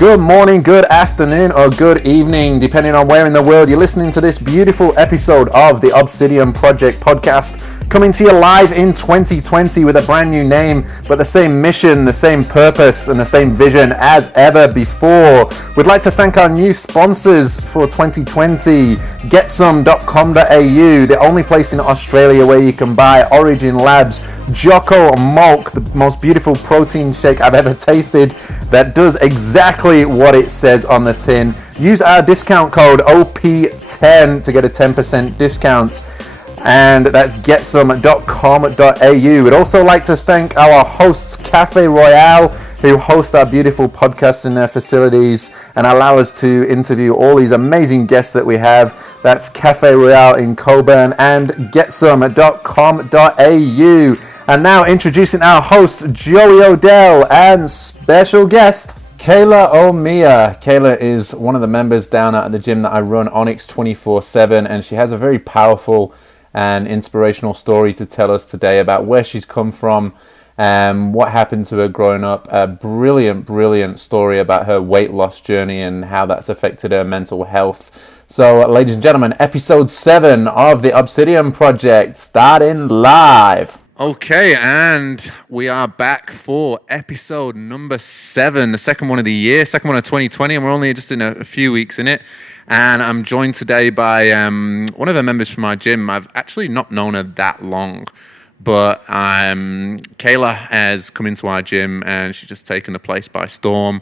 Good morning, good afternoon, or good evening, depending on where in the world you're listening to this beautiful episode of the Obsidian Project podcast, coming to you live in 2020 with a brand new name, but the same mission, the same purpose, and the same vision as ever before. We'd like to thank our new sponsors for 2020, Getsome.com.au, the only place in Australia where you can buy Origin Labs Jocko Milk, the most beautiful protein shake I've ever tasted that does exactly what it says on the tin. Use our discount code OP10 to get a 10% discount, and that's getsome.com.au. We'd also like to thank our hosts, Cafe Royale, who host our beautiful podcast in their facilities and allow us to interview all these amazing guests that we have. That's Cafe Royale in Coburn and getsome.com.au. And now introducing our host, Joey Odell, and special guest, Kailah O'Meara. Kailah is one of the members down at the gym that I run, Onyx 24/7, and she has a very powerful and inspirational story to tell us today about where she's come from, what happened to her growing up. A brilliant story about her weight loss journey and how that's affected her mental health. So, ladies and gentlemen, episode 7 of the Obsidian Project starting live. Okay, and we are back for episode number 7, the second one of the year, second one of 2020, and we're only just in a few weeks in it. And I'm joined today by one of the members from our gym. I've actually not known her that long, but Kailah has come into our gym and she's just taken the place by storm.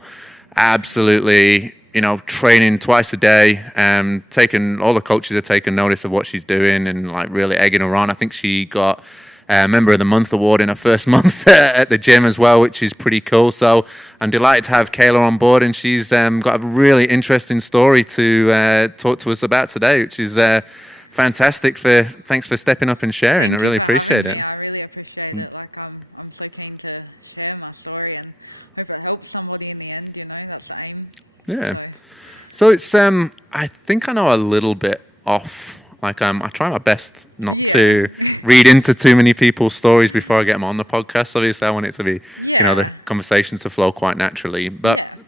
Absolutely, training twice a day, taking all the coaches are taking notice of what she's doing and like really egging her on. I think she got Member of the Month award in her first month at the gym as well, which is pretty cool. So I'm delighted to have Kailah on board, and she's got a really interesting story to talk to us about today, which is fantastic. Thanks for stepping up and sharing. Thank I really you for appreciate having it. me. I really appreciate it. Like I'm so keen to share my story and hope it helps somebody in the end. That's the aim. Yeah. So it's I think I know a little bit off. Like I try my best not to read into too many people's stories before I get them on the podcast. Obviously, I want it to be, the conversations to flow quite naturally. But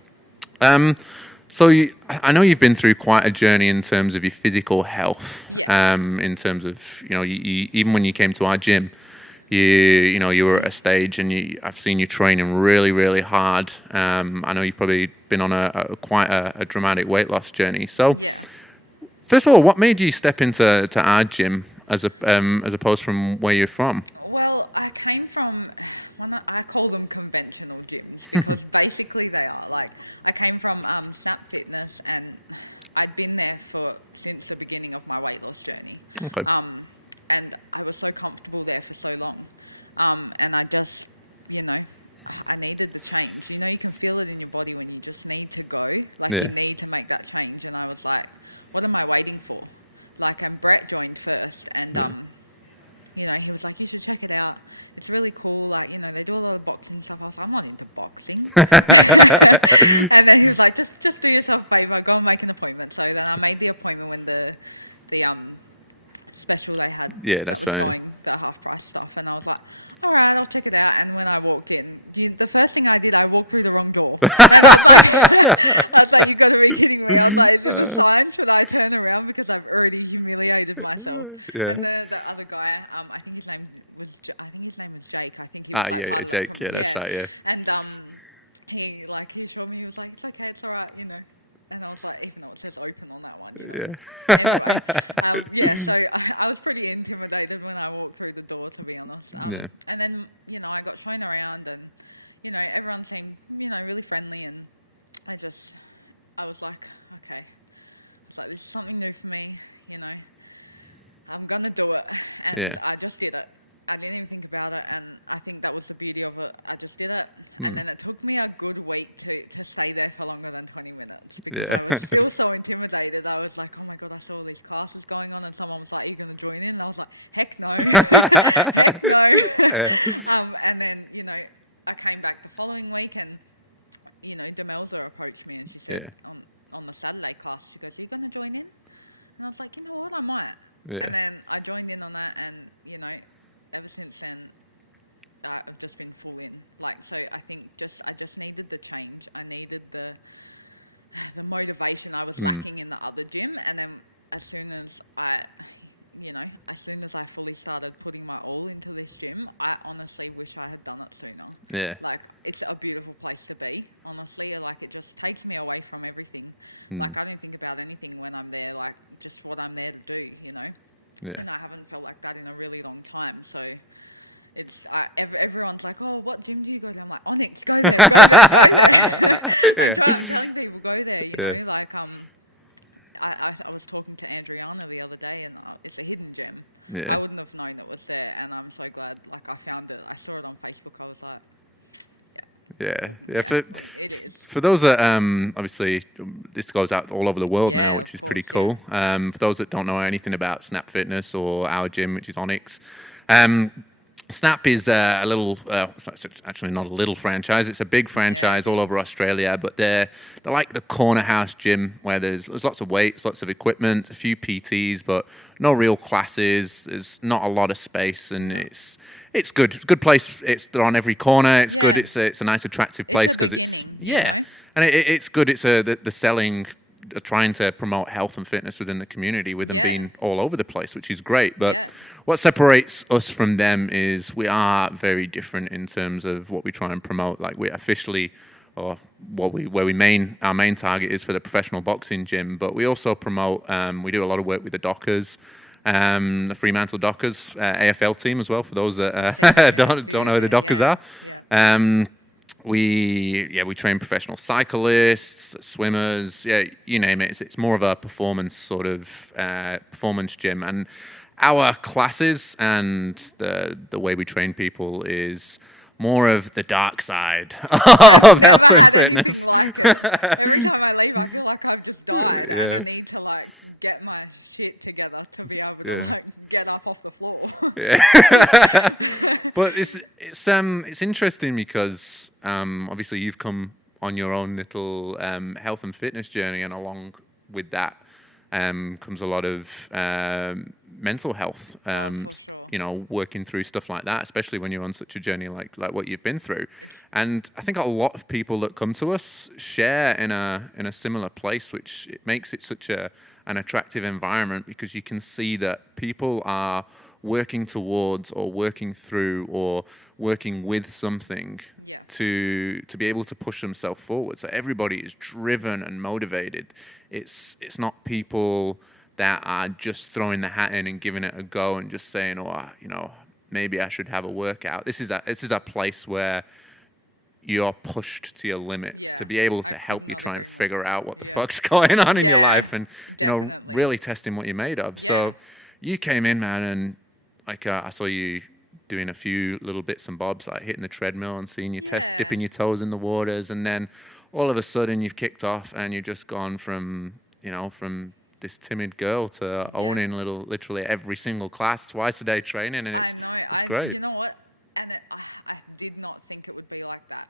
so I know you've been through quite a journey in terms of your physical health. Yeah. In terms of you even when you came to our gym, you were at a stage, and I've seen you training really hard. I know you've probably been on quite a dramatic weight loss journey. So yeah. First of all, what made you step into our gym as opposed from where you're from? Well, I came from I call them conventional gyms because basically they are. Like I came from Snap Fitness, and I'd been there since the beginning of my weight loss journey. Okay. And I was so comfortable there for so long, and I just I needed the change. You can feel it in your body when you just need to go. You need to make that change. And I was like, what am I waiting for? And Brett joined first, and he was like, you should check it out. It's really cool. They do a lot of boxing stuff. I was like, I'm not into boxing. And then he was like, just do yourself a favor, go and make an appointment. So then I made the appointment when the special they had that was going, the half price stuff, and I was like, all right, I'll check it out. And when I walked in, the first thing I did, I walked through the wrong door, and I was like, you got to be kidding me. I was like, is this a sign? Should I turn around because I've already humiliated myself? And the other guy, I think his name was Jake. I think he was part of Jake, the that's right, and he assured me, he was like, it's okay, it's all right, And I was like, even though it says open on that one, Anyway, so I was pretty intimidated when I walked through the door, to be honest. And then, I got shown around, and, everyone seemed, really friendly. And I was like, okay. I was like, this is something new for me, I'm going to do it. And I just did it. I didn't even think about it, and I think that was the beauty of it. I just did it, and then it took me a good week to stay there for longer than 20 minutes because I was still so intimidated. I was like, oh my God, I saw all these classes going on, and someone was like, are you going to join in? And I was like, heck no. Heck no. And then, I came back the following week, and, Demelza approached me, and she said on the Saturday class, she goes, are you going to join in? And I was like, you know what, I might. And then I joined in on that, and, ever since then, I've just been full in. So I think I just needed the change. I needed the the motivation I was lacking in the other gym. And then as soon as I fully started putting my all into this gym, I honestly wish I had done it sooner. Yeah. Like, it's a beautiful place to be, honestly. Like, it just takes me away from everything. Like, I don't think about anything when I'm there, like, just what I'm there to do, you know? Yeah. And I haven't felt like that in a really long time. So everyone's like, oh, what gym do you go to? I'm like, Onyx, go there, go there, go there. I'm telling people, go there, you know? Like, I was talking to Adriana the other day, and it's a hidden gem. Yeah. I wouldn't have known it was there, and I'm so glad. Like, I found it. I saw it on Facebook. I was like, yeah. It is. For those that obviously this goes out all over the world Yeah, now, which is of pretty course, cool. For those that don't know anything about Snap Fitness or our gym, which is Onyx. Snap is a little, it's actually not a little franchise. It's a big franchise all over Australia, but they're like the corner house gym where there's lots of weights, lots of equipment, a few PTs, but no real classes. There's not a lot of space, and it's good. It's a good place. They're on every corner. It's good. It's a nice, attractive place. It's a beginning, you know? And it's good. It's the selling. Trying to promote health and fitness within the community with them being all over the place, which is great. But what separates us from them is we are very different in terms of what we try and promote. Like, we're officially, or our main target is for the professional boxing gym, but we also promote, we do a lot of work with the Dockers, the Fremantle Dockers, AFL team as well, for those that don't know who the Dockers are. We train professional cyclists, swimmers, you name it. It's more of a performance sort of performance gym, and our classes and the way we train people is more of the dark side. I've never had anything like it. Every time I leave, I feel like I've just died, and I need to like get my shit together to be able to like get up off the floor. But it's interesting because obviously you've come on your own little health and fitness journey, and along with that comes a lot of mental health. For sure. You know, working through stuff like that, especially when you're on such a journey like what you've been through. And I think a lot of people that come to us share in a similar place, which it makes it such an attractive environment, because you can see that people are working towards or working through or working with something to be able to push themselves forward. So everybody is driven and motivated. It's not people that are just throwing the hat in and giving it a go and just saying, maybe I should have a workout. This is a place where you're pushed to your limits to be able to help you try and figure out what the fuck's going on in your life, and really testing what you're made of. So you came in, man, and like I saw you doing a few little bits and bobs, like hitting the treadmill and seeing you dipping your toes in the waters, and then all of a sudden you've kicked off and you've just gone from this timid girl to owning literally every single class, twice a day training. And it's great. You know what? And I did not think it would be like that.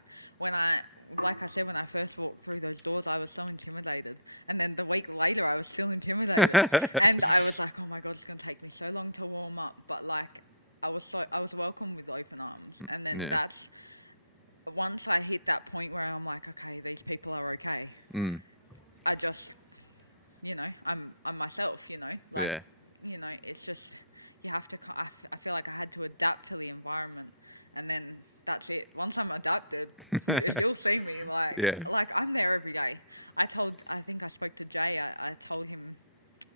Like I said, when I first walked through those doors, I was so intimidated. And then the week later, I was still intimidated. And I was like, oh my God, it's going to take me so long to warm up. But like, I was welcomed with open arms. And then once I hit that point where I'm like, okay, these people are okay. I just, I'm myself, it's just, you have to, I feel like I had to adapt to the environment, and then that's it. Once I'm adapted, you'll see me like I'm there every day. I think I spoke to Jay. I told him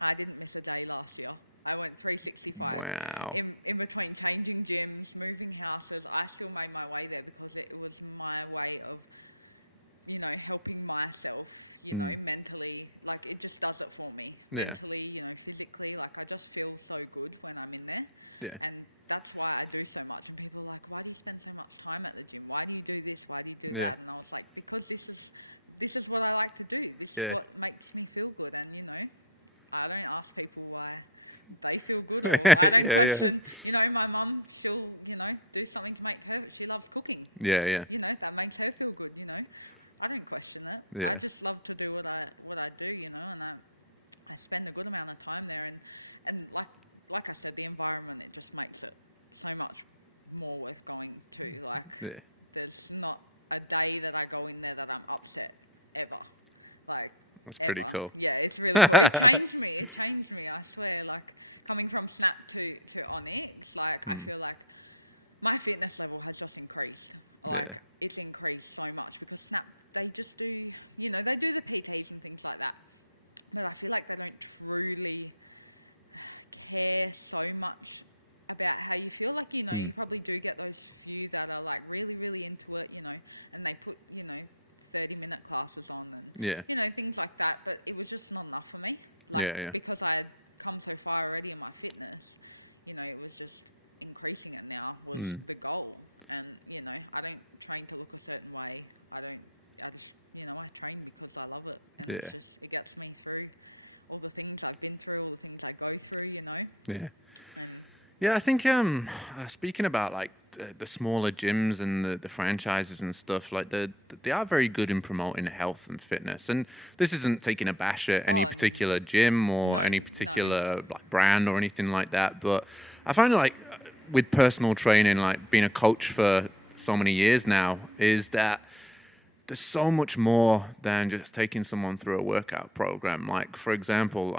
I didn't miss a day last year. I went 365. Wow. In between changing gyms, moving houses, I still made my way there because it was my way of, helping myself, mentally. Like, it just does it for me. Mentally, physically. Like, I just feel so good when I'm in there. Yeah. And that's why I do so much. And people are like, why do you spend so much time at the gym? Why do you do this? Why do you do that? And I was like, because this is what I like to do. This is what makes me feel good. And, I don't ask people why they feel good, or I don't question, my mum, she'll, do something to make her, she loves cooking. Yeah. That makes her feel good, I don't question it. Yeah. I just love to do what I do, and I spend a good amount of time there, and like I said, the environment, it just makes it so much more worth going to. Like, there's not a day that I go in there that I'm upset ever. Like, That's ever. pretty cool. Yeah, it's really cool. It changed me. It changed me, I swear. Like, coming from Snap to Onyx, like, I feel like my fitness level has just increased. Like, it's increased so much because Snap, they just do, they do the PTs and things like that. But I feel like they don't truly care so much about how you feel. Like, you probably do get those few that are like really, really into it, and they put, 30-minute classes on and, things like that. But it was just not enough for me. Like, because I had come so far already in my fitness, it was just increasing it now was the goal. And, I don't train to look a certain way. I just, I train because I love it. And it's just, it gets me through all the things I've been through, all the things I go through, Yeah. And yeah, I think speaking about like the smaller gyms and the franchises and stuff, like they are very good in promoting health and fitness. And this isn't taking a bash at any particular gym or any particular like brand or anything like that. But I find like with personal training, like being a coach for so many years now, is that there's so much more than just taking someone through a workout program. Like, for example,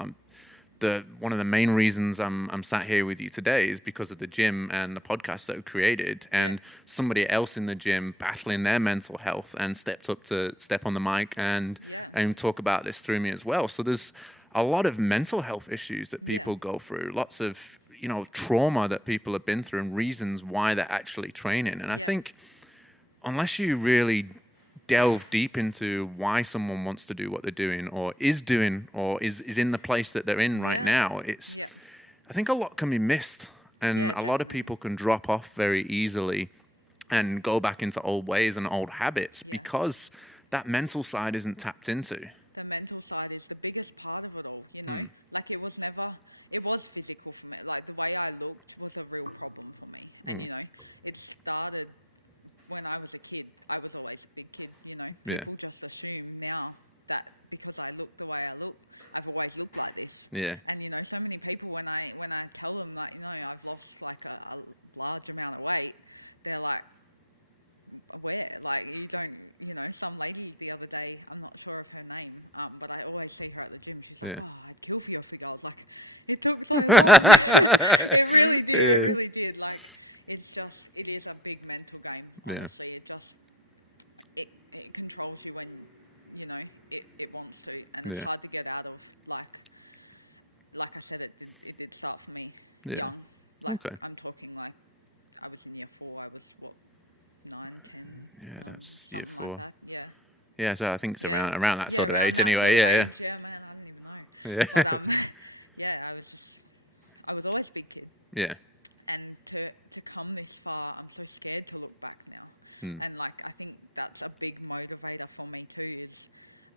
one of the main reasons I'm sat here with you today is because of the gym and the podcast that I've created, and somebody else in the gym battling their mental health and stepped up to step on the mic and talk about this through me as well. So there's a lot of mental health issues that people go through, lots of trauma that people have been through, and reasons why they're actually training. And I think unless you really delve deep into why someone wants to do what they're doing or is in the place that they're in right now, I think a lot can be missed, and a lot of people can drop off very easily and go back into old ways and old habits because that mental side isn't tapped into. The mental side is the biggest part of it all, Like, it was physical for me. Like, the way I looked was a real problem for me. And, it started when I was a kid. I was always a big kid, People just assume now that because I look the way I look, I've always looked like this. Yeah. And, so many people, when I tell them that, I've lost like a large amount of weight, they're like, where? Like, you don't, some lady the other day, I'm not sure of her name, but I always see her at the gym. She's like, oh, I'd kill for your figure. I was like, it took so long. It really did. It really did. Like, it is a big mental game, honestly. It controls you when, it wants to, and it's hard to get out of. Like I said, it did start for me young. Like, I'm talking like, I was in year 4. I was, 9, 10, something like that. Yeah, so I think it's around that sort of around age that anyway. Sort of age. Yeah, man, I didn't even know. But I was always a big kid. Yeah. And to come this far, I'm so scared to look back now. And like, I think that's a big motivator for me too, is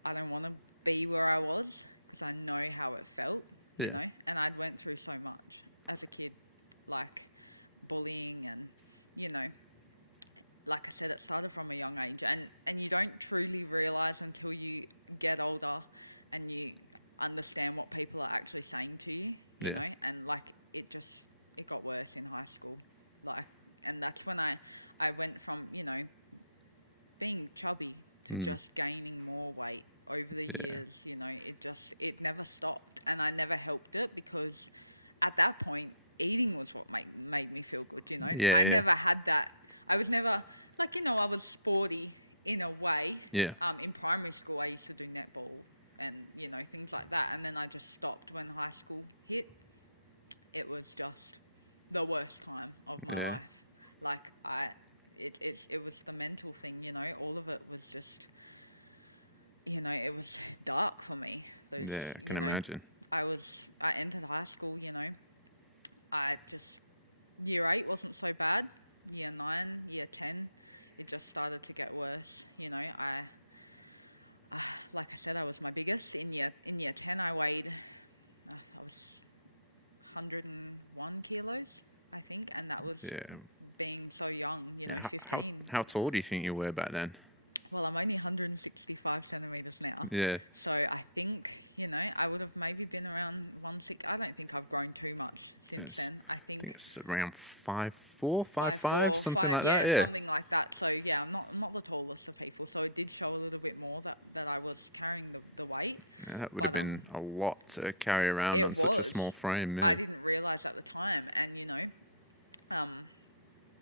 I don't want to be where I was because I know how it felt, and I'd went through so much as a kid, like bullying and, like I said, it started from a young age, and you don't truly realise until you get older and you understand what people are actually saying to you, you know, and like it got worse in high school, like, and that's when I went from, being chubby to just gaining more weight over the years, it never stopped, and I never helped it because at that point eating was what made me feel good, I never had that. I was never, like, I was sporty in a way. Yeah. In primary school, I used to do netball and, things like that. And then I just stopped when high school hit. It was just the worst time of my life. Like, it was the mental thing, all of it was just, it was dark for me. I can imagine. I entered high school, year 8 wasn't so bad. Year 9, year 10, it just started to get worse. I like I said, I was my biggest. In year 10, I weighed, I was 101 kilos, I think, and that was being so young, 15. How tall do you think you were back then? well, I'm only 165 centimeters now. Yeah. So I think, I would have maybe been around 160. I don't think I've grown too much since then. I I think think it's around 5'4", 5'5", 5'4", something like that. yeah, Yeah. something like that. So yeah, I'm not the tallest of people. So it did show a little bit more that I was carrying the weight. Yeah, that would have But been a lot to carry around it on such a was. small frame. I Yeah. didn't realize at the time, and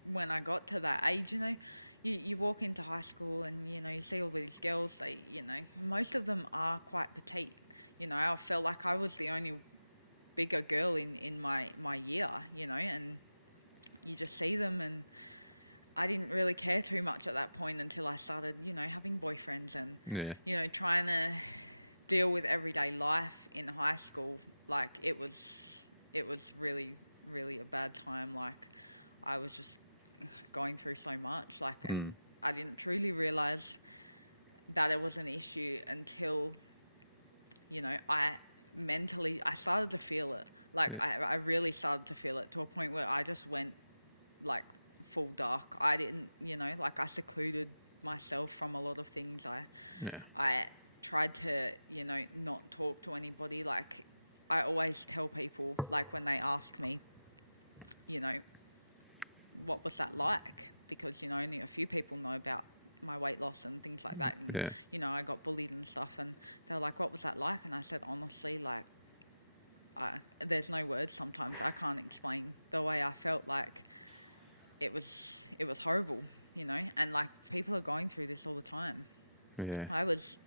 when I got to that age, you walk into high school and, you see all these girls, they, most of them are quite petite. I felt like I was the only bigger girl in my year, and you just see them, and I didn't really care too much at that point until I started, having boyfriends and, Yeah. trying to deal with everyday life in high school. Like it was really, really a bad time. Like I was just going through so much, and I didn't truly realize that it was an issue until, I started to feel it. Like I really started to feel it to a point where I just went like full dark. I didn't, like I secluded myself from a lot of things. I tried to, not talk to anybody. Like I always tell people, like when they ask me, what was that like? Because, only a few people know about my weight loss and things like that. And, I got bullied and stuff. And they were like, what was that like? And I said, honestly, like, there's no words sometimes. I can't explain the way I felt. Like, it was horrible, and like people are going through this all the time. Yeah. I was,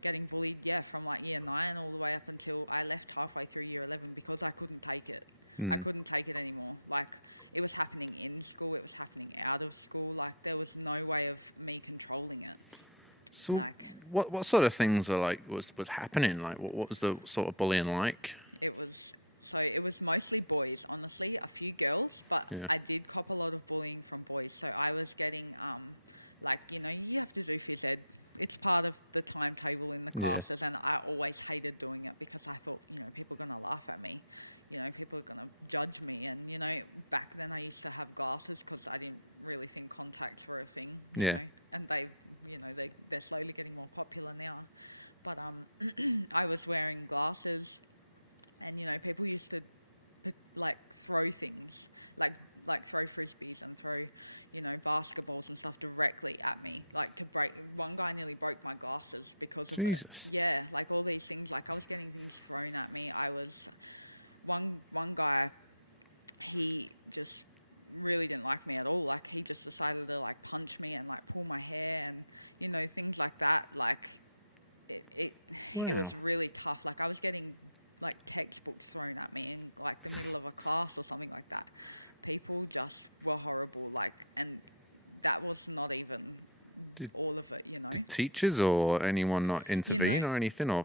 getting bullied, from like year 9 all the way up until I left halfway through year 11 because I couldn't take it. I couldn't take it anymore. Like it was happening in school, it was happening out of school. Like there was no way of me controlling it. So Like what sort of things are like was happening? Like what was the sort of bullying like? it was mostly boys, honestly, a few girls, but I did cop a lot of bullying from boys. So I was getting you have to do phys ed. It's part of the timetable in the classes, and I always hated doing it because I thought, people are going to laugh at me. People are going to judge me. And, back then I used to have glasses because I didn't really think contacts were a thing, you know, and they're slowly getting more popular now. But I was wearing glasses and, people used to throw things, like throw frisbees and throw, basketballs and stuff directly at me, like to break. One guy nearly broke my glasses because of it. Yeah, like all these things. Like I was getting things thrown at me. One guy, he just really didn't like me at all. Like he just decided to like punch me and like pull my hair and things like that. Like it was really tough. Like I was getting like textbooks thrown at me in like the middle of a class or something like that. People just were horrible. Like, and that was not even all of it, Teachers or anyone not intervene or anything, or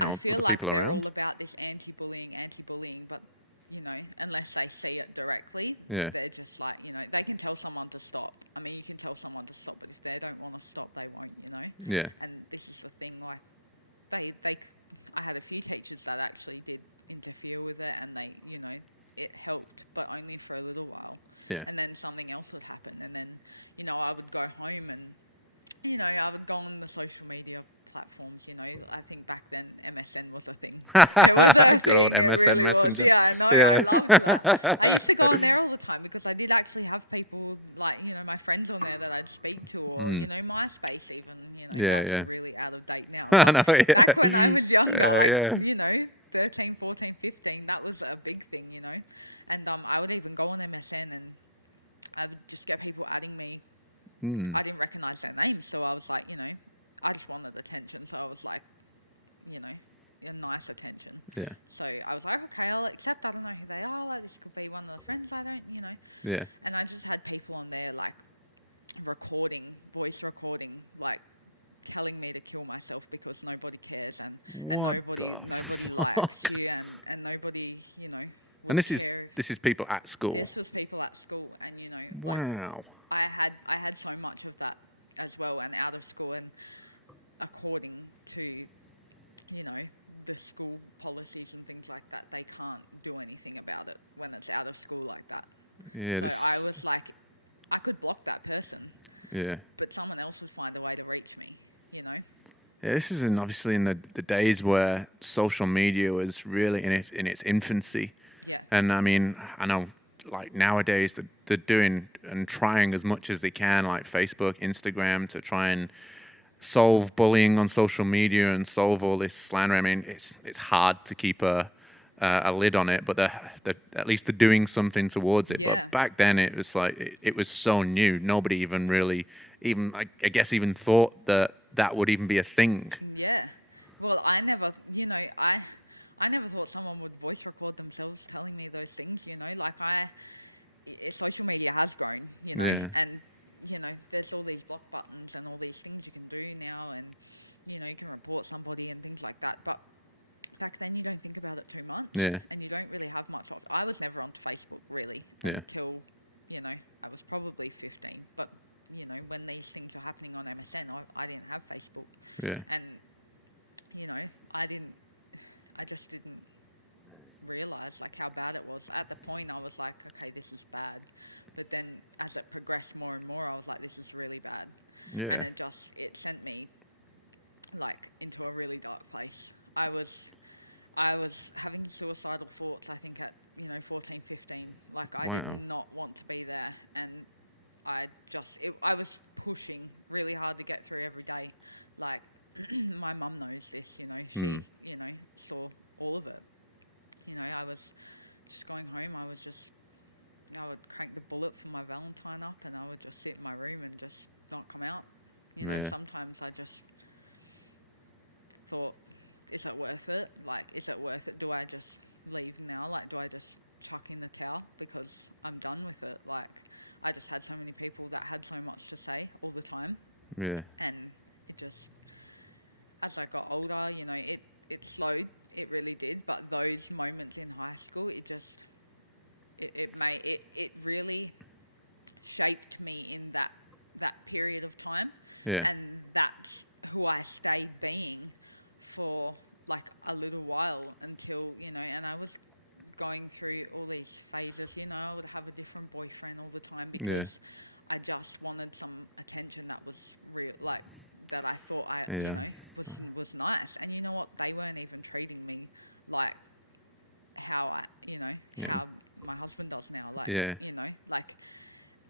I feel other like people they're around? all about this anti-bullying, but unless they see it directly, they're just like, they can tell someone to stop. I mean, you can tell someone to stop, but if they don't want to stop, they won't, Yeah. And this is the thing, like I had a few teachers that actually did interfere with it, and they, it helped, but only for a little while. Yeah. And then something else would happen, and then, I would go home and, I would go on the social media platforms, I think back then MSN was a thing. It was a thing, it really was. Yeah, I know, I loved that. I used to go on there all the time because I did actually have people like, my friends on there that I'd speak to, or, MySpace even, that's really out of date now. But back when I was younger, 13, 14, 15, that was a big thing, and I would even go on MSN and I would just get people adding me. I didn't recognize their names, so I was like, I just wanted attention, so I was like, a nice attention. Yeah. So I was like, okay, I'll accept. I don't know who they are. Like, this could be one of the friends I don't, Yeah. And I just had people on there like voice recording, like telling me to kill myself because nobody cares and nobody likes you and nobody, would And this care. This is people at school. This was people at school, and Wow. I had so much of that as well, and out of school, and according to, the school policies and things like that, they can't do anything about it when it's out of school like that. Yeah, so I was like, I could block that person. Yeah. But someone else would find a way to reach me, you know? Yeah, this is obviously in the days where social media was really in its infancy. Yeah. And I mean, I know like nowadays they're doing and trying as much as they can, like Facebook, Instagram, to try and solve bullying on social media and solve all this slander. I mean, it's hard to keep a lid on it, but they're at least they're doing something towards it. Yeah. But back then it was like it was so new. Nobody even really I guess even thought that would even be a thing. Yeah. Well, I never, I never thought someone would voice record themselves telling me those things, like social media has grown, Yeah. and, there's all these block buttons and all these things you can do now, and, you can report somebody and things like that. But back then you don't think about it too much. Yeah. And you don't really have much I was never onto Facebook really until, I was probably 15. But, when these things were happening on MSN, I didn't have Facebook. Yeah. And, I just didn't realize like how bad it was. At the point I was like, okay, this is bad. But then as it progressed more and more, I was like, this is really bad. Yeah. And it sent me like into a really dark place. I was having suicidal thoughts, I think at, 14, 15. Like I did not want to be there. And I was pushing really hard to get through every day. Like my mum knows this, she, saw all of it. I was just going home. I would crank the bullet for my Valentine up and I would just sit in my room and just not come out. Sometimes I just thought, is it worth it? Like, is it worth it? Do I just leave now? Like, do I just chuck in the towel because I'm done with it? Like, I just had so many people that had so much to say all the time. Yeah. And it just, as I got older, it slowed. It really did. But those moments in high school, it really shaped me in that period of time. Yeah. And that's who I stayed being for like a little while until, and I was going through all these phases, I would have a different boyfriend all the time because I just wanted some attention that was real, like that I thought was nice. And you know what? They weren't even treating me like how how my husband does now. Like, like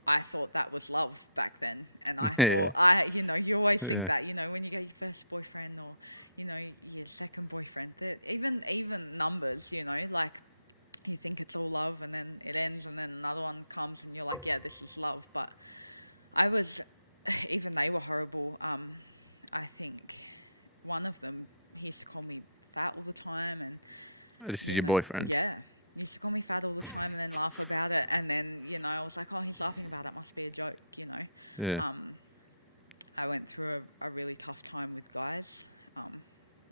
I thought that was love back then. And I thought you always think that, when you get your first boyfriend or, your second boyfriend, that even numbers, like you think it's all love and then it ends and then another one comes and you're like, yeah, this is love. But even they were horrible. I think one of them, he used to call me fat all the time. And this is your boyfriend? Yeah. He used to call me fat all the time and then laugh about it. And then, I was like, oh, he's laughing about it. Must be a joke, Yeah. I went through a really tough time with guys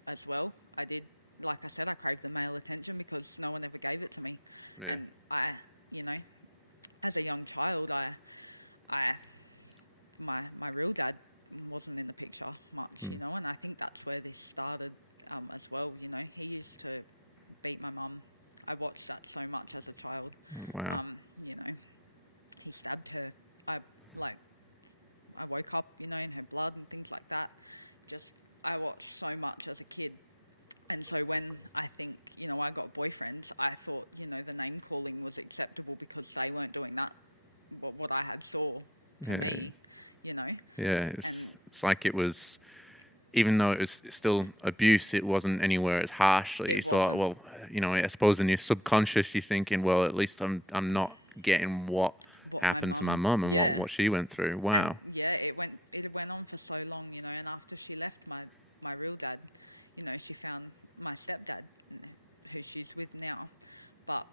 as well. I did, like I said, I craved the male attention because no one ever gave it to me. Yeah. And I, as a young child, my real dad wasn't in the picture much, and I think that's where this started as well. He used to beat my mum. I watched that so much as a child. Wow. He stabbed her. I woke up, in her blood and things like that. I watched so much as a kid. And so when I think, I got boyfriends, I thought, the name calling was acceptable because they weren't doing that, what I had saw to me, Yeah, it's like it was, even though it was still abuse, it wasn't anywhere as harsh. Like you thought, well, I suppose in your subconscious you're thinking, well, at least I'm not getting what happened to my mum and what she went through. Wow. And it went on for so long, and after she left my real dad, she found my stepdad, who she's with now. But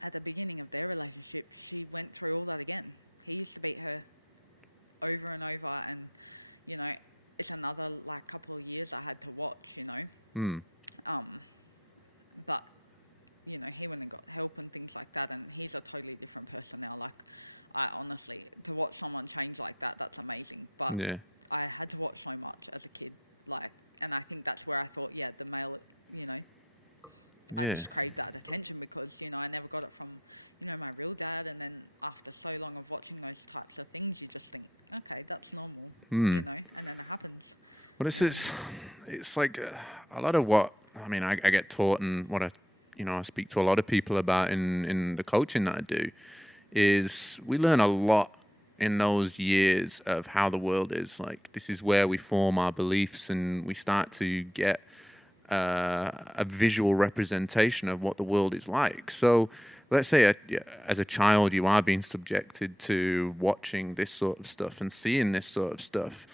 at the beginning of their relationship, she went through all that again. He used to beat her over and over, and, it's another, like, couple of years I had to watch, But, he went and got help and things like that, and he's a totally different person now. Like, I honestly, to watch someone change like that, that's amazing. But I had to watch so much as a kid, like, and I think that's where I thought, the male, I just craved that attention because, you know, I never got it from, you know, my real dad. And then after so long of watching those types of things, you just think, okay, that's normal, you know, and then it happens. Well, it's like a lot of what, I mean, I get taught and what I speak to a lot of people about in the coaching that I do is we learn a lot in those years of how the world is. Like, this is where we form our beliefs and we start to get a visual representation of what the world is like. So let's say as a child you are being subjected to watching this sort of stuff and seeing this sort of stuff.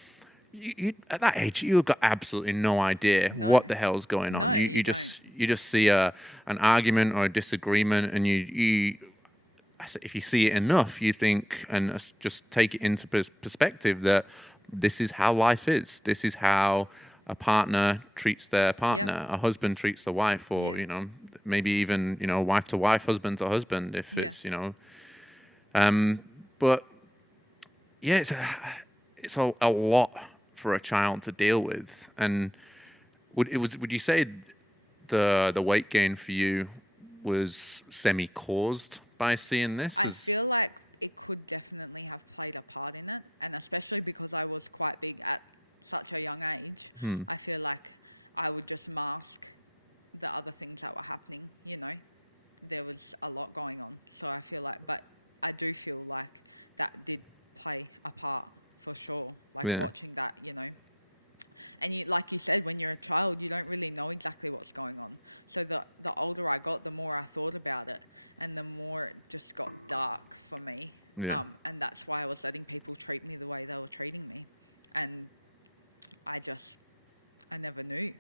You at that age, you've got absolutely no idea what the hell's going on. No, you just see an argument or a disagreement, and if you see it enough, you think and just take it into perspective that this is how life is. This is how a partner treats their partner, a husband treats the wife, or you know, maybe even, you know, wife to wife, husband to husband, if it's, you know. But yeah, it's a lot for a child to deal with. And would you say the weight gain for you was semi-caused by seeing this? I feel like it could definitely have played a part in it, and especially because I was quite big at such a young age, I feel like I would just mask the other things that were happening. You know, there was a lot going on, so I feel like, but I do feel like that did play a part for sure. Like watching that, you know, and you, like you said, when you're a child, you don't really know exactly what's going on. So the older I got, the more I thought about it, and the more it just got dark for me. And that's why I was letting people treat me the way they were treating me, and I never knew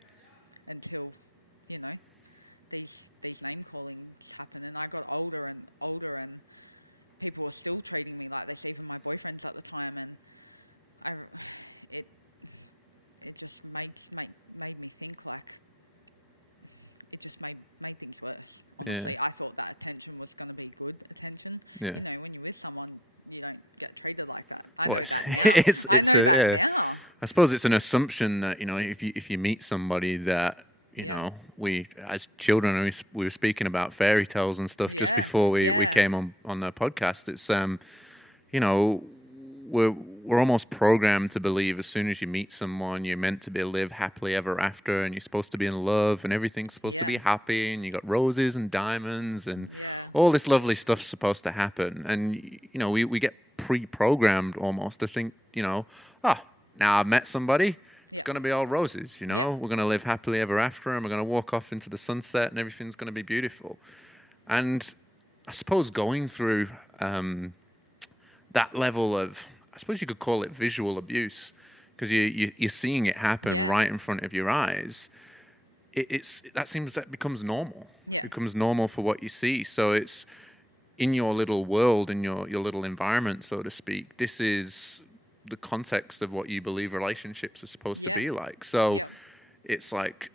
until, you know, these name callings happen, and I got older and older, and people were still treating me like this, even my boyfriends at the time, and it just made me think, like, it just made things worse, honestly. I thought that attention was going to be good attention. You know, when you're with someone, you don't get treated like that. I know that now. I know that now. I suppose it's an assumption that, you know, if you meet somebody that, you know, we as children, we were speaking about fairy tales and stuff just before we came on the podcast. It's you know, we're almost programmed to believe as soon as you meet someone, you're meant to live happily ever after, and you're supposed to be in love, and everything's supposed to be happy, and you got roses and diamonds, and all this lovely stuff's supposed to happen. And, you know, we get pre-programmed almost to think, you know, now I've met somebody, it's going to be all roses, you know, we're going to live happily ever after, and we're going to walk off into the sunset, and everything's going to be beautiful. And I suppose going through that level of, I suppose you could call it visual abuse, because you're seeing it happen right in front of your eyes. That becomes normal. It becomes normal for what you see. So it's in your little world, in your little environment, so to speak. This is the context of what you believe relationships are supposed to be like. So it's like,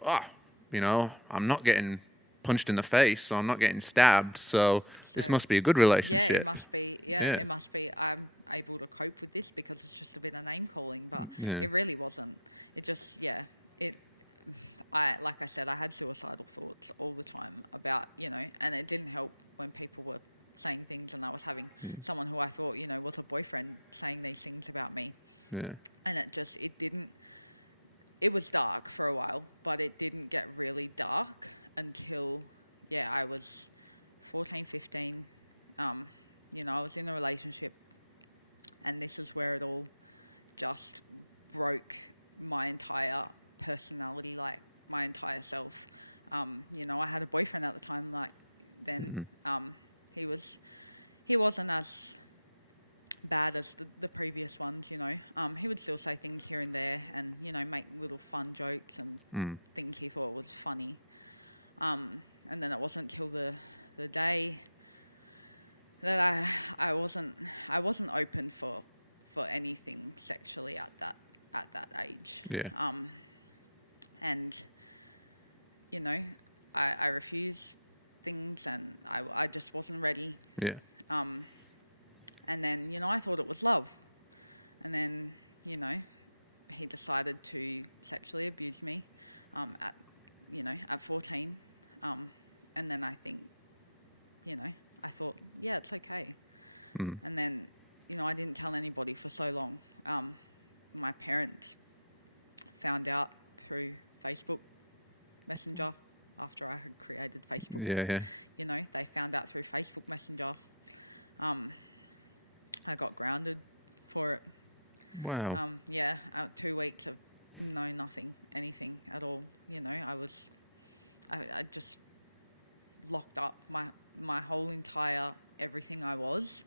you know, I'm not getting punched in the face, so I'm not getting stabbed, so this must be a good relationship. Yeah, it must be. It must be. I'm able to cope with this because it's just a bit of name calling, but it really wasn't. It just, like I said, I had suicidal thoughts all the time about, you know, and it didn't help when people were saying things, and I was having someone who I thought, you know, was a boyfriend saying these things about me. And it was dark for a while, but it didn't get really dark until, I was 14, 15. You know, I was in a relationship, and this is where it all just broke my entire personality, like my entire self. You know, I had a boyfriend at the time, like then. He wasn't as bad as the previous ones, you know. He would still say things here and there, and, you know, make little fun jokes and things he thought was funny. And then it wasn't till the day that I wasn't open for anything sexually at that age. And, you know, I refused things, and I just wasn't ready. And then, you know, I thought it was love. And then, you know, he decided to sexually abuse me at 14. And then I think, I thought, yeah, it's okay. And then, I didn't tell anybody for so long. My parents found out through Facebook Messenger after I had created Facebook. Yeah. They found out through Facebook Messenger. I got grounded for it. Wow. 2 weeks of nothing, anything at all. I just locked up my whole entire everything I was.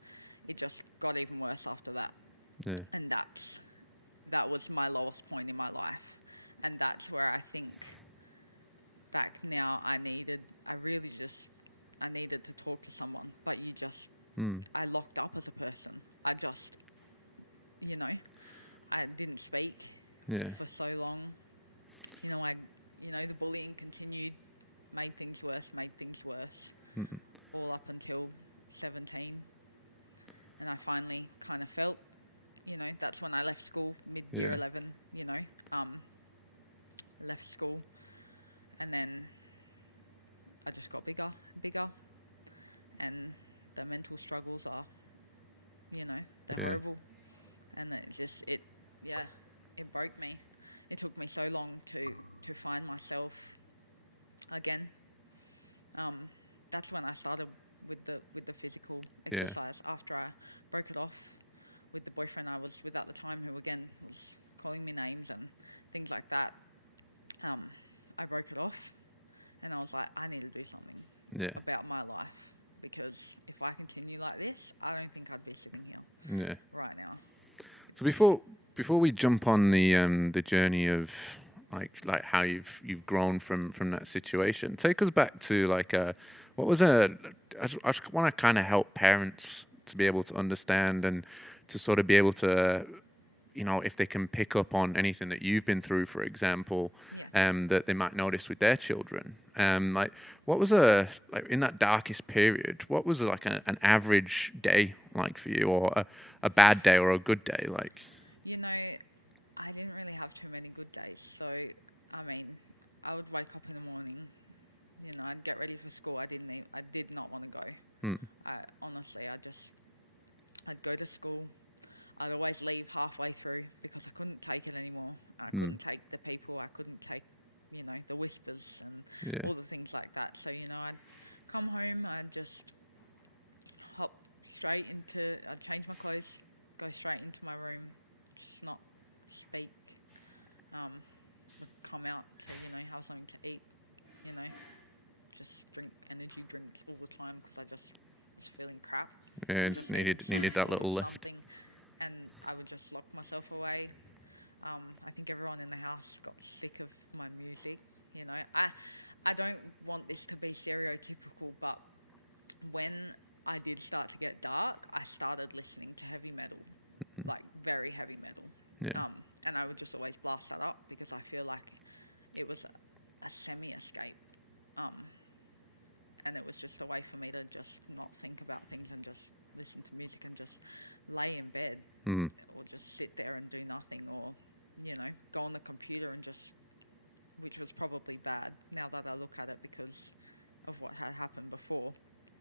It just got even worse after that. Yeah. And that was my lowest point in my life. And that's where I think back now I needed to talk to someone. But I locked up as a person. I just, I didn't speak for so long. The bullying continued, made things worse, all up until 17. And I finally kind of felt, that's when I left school, mid-year 11, left school. And then I just got bigger. And the mental struggles are, they're horrible. And it broke me. It took me so long to find myself again. That's when I started with the physical exercise. After I broke it off with the boyfriend I was with at the time, who again was calling me names and things like that. I broke it off, and I was like, I need to do something about my life, because if I continue like this, I don't think I'd be sitting here right now. So before we jump on the journey of like how you've grown from that situation, take us back to I just want to kind of help parents to be able to understand and to sort of be able to, if they can pick up on anything that you've been through, for example, that they might notice with their children. What was in that darkest period, what was an average day like for you, or a bad day or a good day like? I didn't really have too many good days. So, I would wake up in the morning, I'd get ready for school. I did not want to go. I'd go to school. I'd always leave halfway through because I couldn't take it anymore. I couldn't take the people. I couldn't take, the whispers and all the things like that. So, I'd come home. I'd just hop straight I'd change my clothes, go straight into my room, just not speak. Would come out to, have something to eat, just drink energy drinks all the time because I just was feeling crap. Yeah, just needed that little lift. Something, and I would just lock myself away. I think everyone in the house got sick of my music. I don't want this to be stereotypical, but when I did start to get dark, I started listening to heavy metal, like very heavy metal. Yeah. And I would just always blast that up because I feel like it was a semi-escape. And it was just a way for me to just not think about things and just listen to music and just lay in bed or just sit there and do nothing, or, go on the computer and just, which was probably bad now that I look at it because of what had happened before.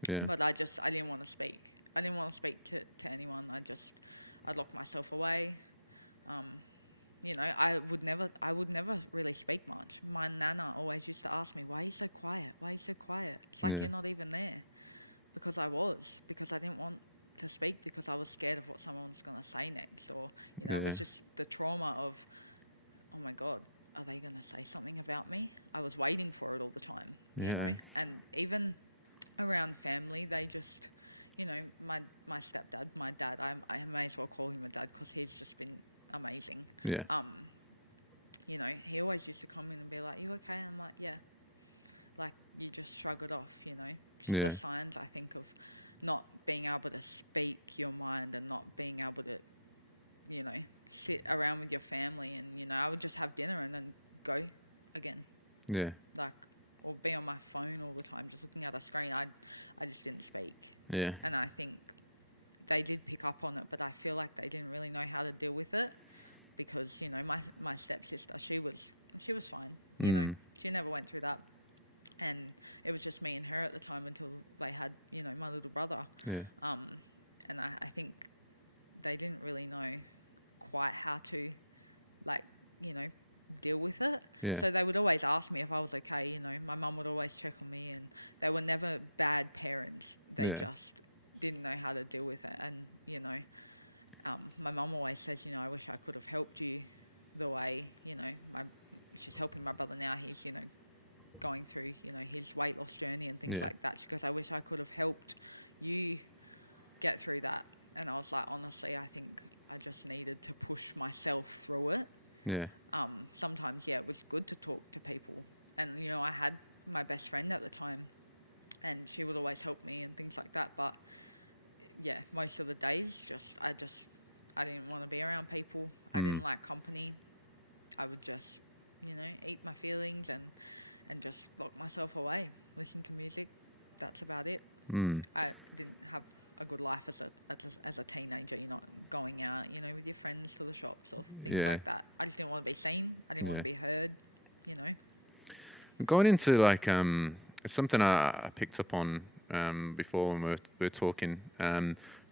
Yeah. But I didn't want to speak. I didn't want to speak to anyone. I'd lock myself away. I would never really speak much. My nana always used to ask me, why are you so quiet? Why are you so quiet? It's like you're not even there. Because I didn't want to speak because I was scared of what someone was going to say next. Or, it was just the trauma of, oh my God, are they going to say something about me? I was waiting for it all the time, you know? And even around family, they just, my stepdad, my dad, I may as well call him a dad because he's just been amazing. Yeah. He always used to come in and be like, you okay? And I'm like, yeah. Like, you just shrug it off, Just the signs, I think, of not being able to speak your mind and not being able to, sit around with your family. And, I would just have dinner and then go again. Yeah. Or be on my phone all the time, just looking at a screen. I just didn't speak. Yeah. And I think they did pick up on it, but I feel like they didn't really know how to deal with it because, my stepsister, she was fine. She never went through that. and it was just me and her at the time until they had, you know, my little brother. Yeah. And I think they didn't really know quite how to, like, you know, deal with it. Yeah. So they would always ask me if I was okay. You know, my mum would always check on me, and they were never bad parents. They just didn't know how to deal with it. And, you know, my mum always says, you know, I wish I could have helped you the way, you know, she's helping my brother now. He's, you know, going through, you know, his weight loss journey and things like that. She goes, I wish I could have helped you get through that. And I was like, honestly, I think I just needed to push myself through it. Yeah. Sometimes, it was good to talk to people. And, you know, I had my best friend at the time, and she would always help me and things like that. But, yeah, most of the days, I didn't want to be around people. I didn't like company. I would just, you know, eat my feelings and just lock myself away, listen to music. That's about it. I didn't have a good life as a teenager. You're not going out, you know, with your friends to the shops or things like that. I just didn't want to be seen. I didn't want to be heard, you know. Going into like it's something I picked up on before when we were talking.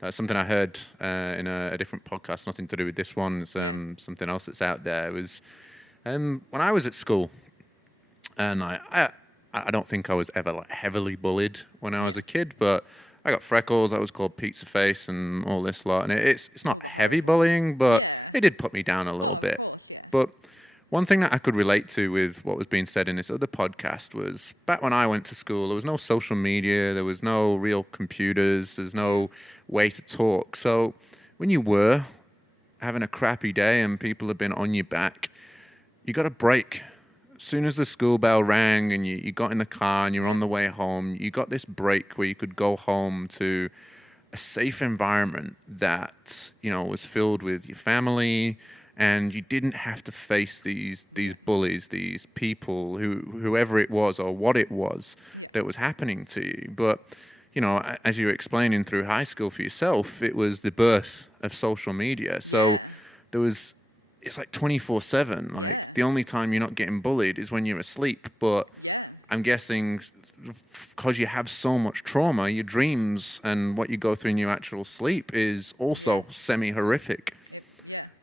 That's something I heard in a different podcast, nothing to do with this one. It's something else that's out there. It was when I was at school, and I don't think I was ever like heavily bullied when I was a kid, but I got freckles. I was called pizza face and all this lot. And it's not heavy bullying, but it did put me down a little bit. Of course, yeah. But one thing that I could relate to with what was being said in this other podcast was back when I went to school, there was no social media. There was no real computers. There's no way to talk. So when you were having a crappy day and people have been on your back, you got a break. As soon as the school bell rang and you got in the car and you're on the way home, you got this break where you could go home to a safe environment that, you know, was filled with your family, and you didn't have to face these bullies, these people, whoever it was or what it was that was happening to you. But, you know, as you were explaining through high school for yourself, it was the birth of social media. So there was... It's like 24/7. Like the only time you're not getting bullied is when you're asleep. But I'm guessing because you have so much trauma, your dreams and what you go through in your actual sleep is also semi-horrific.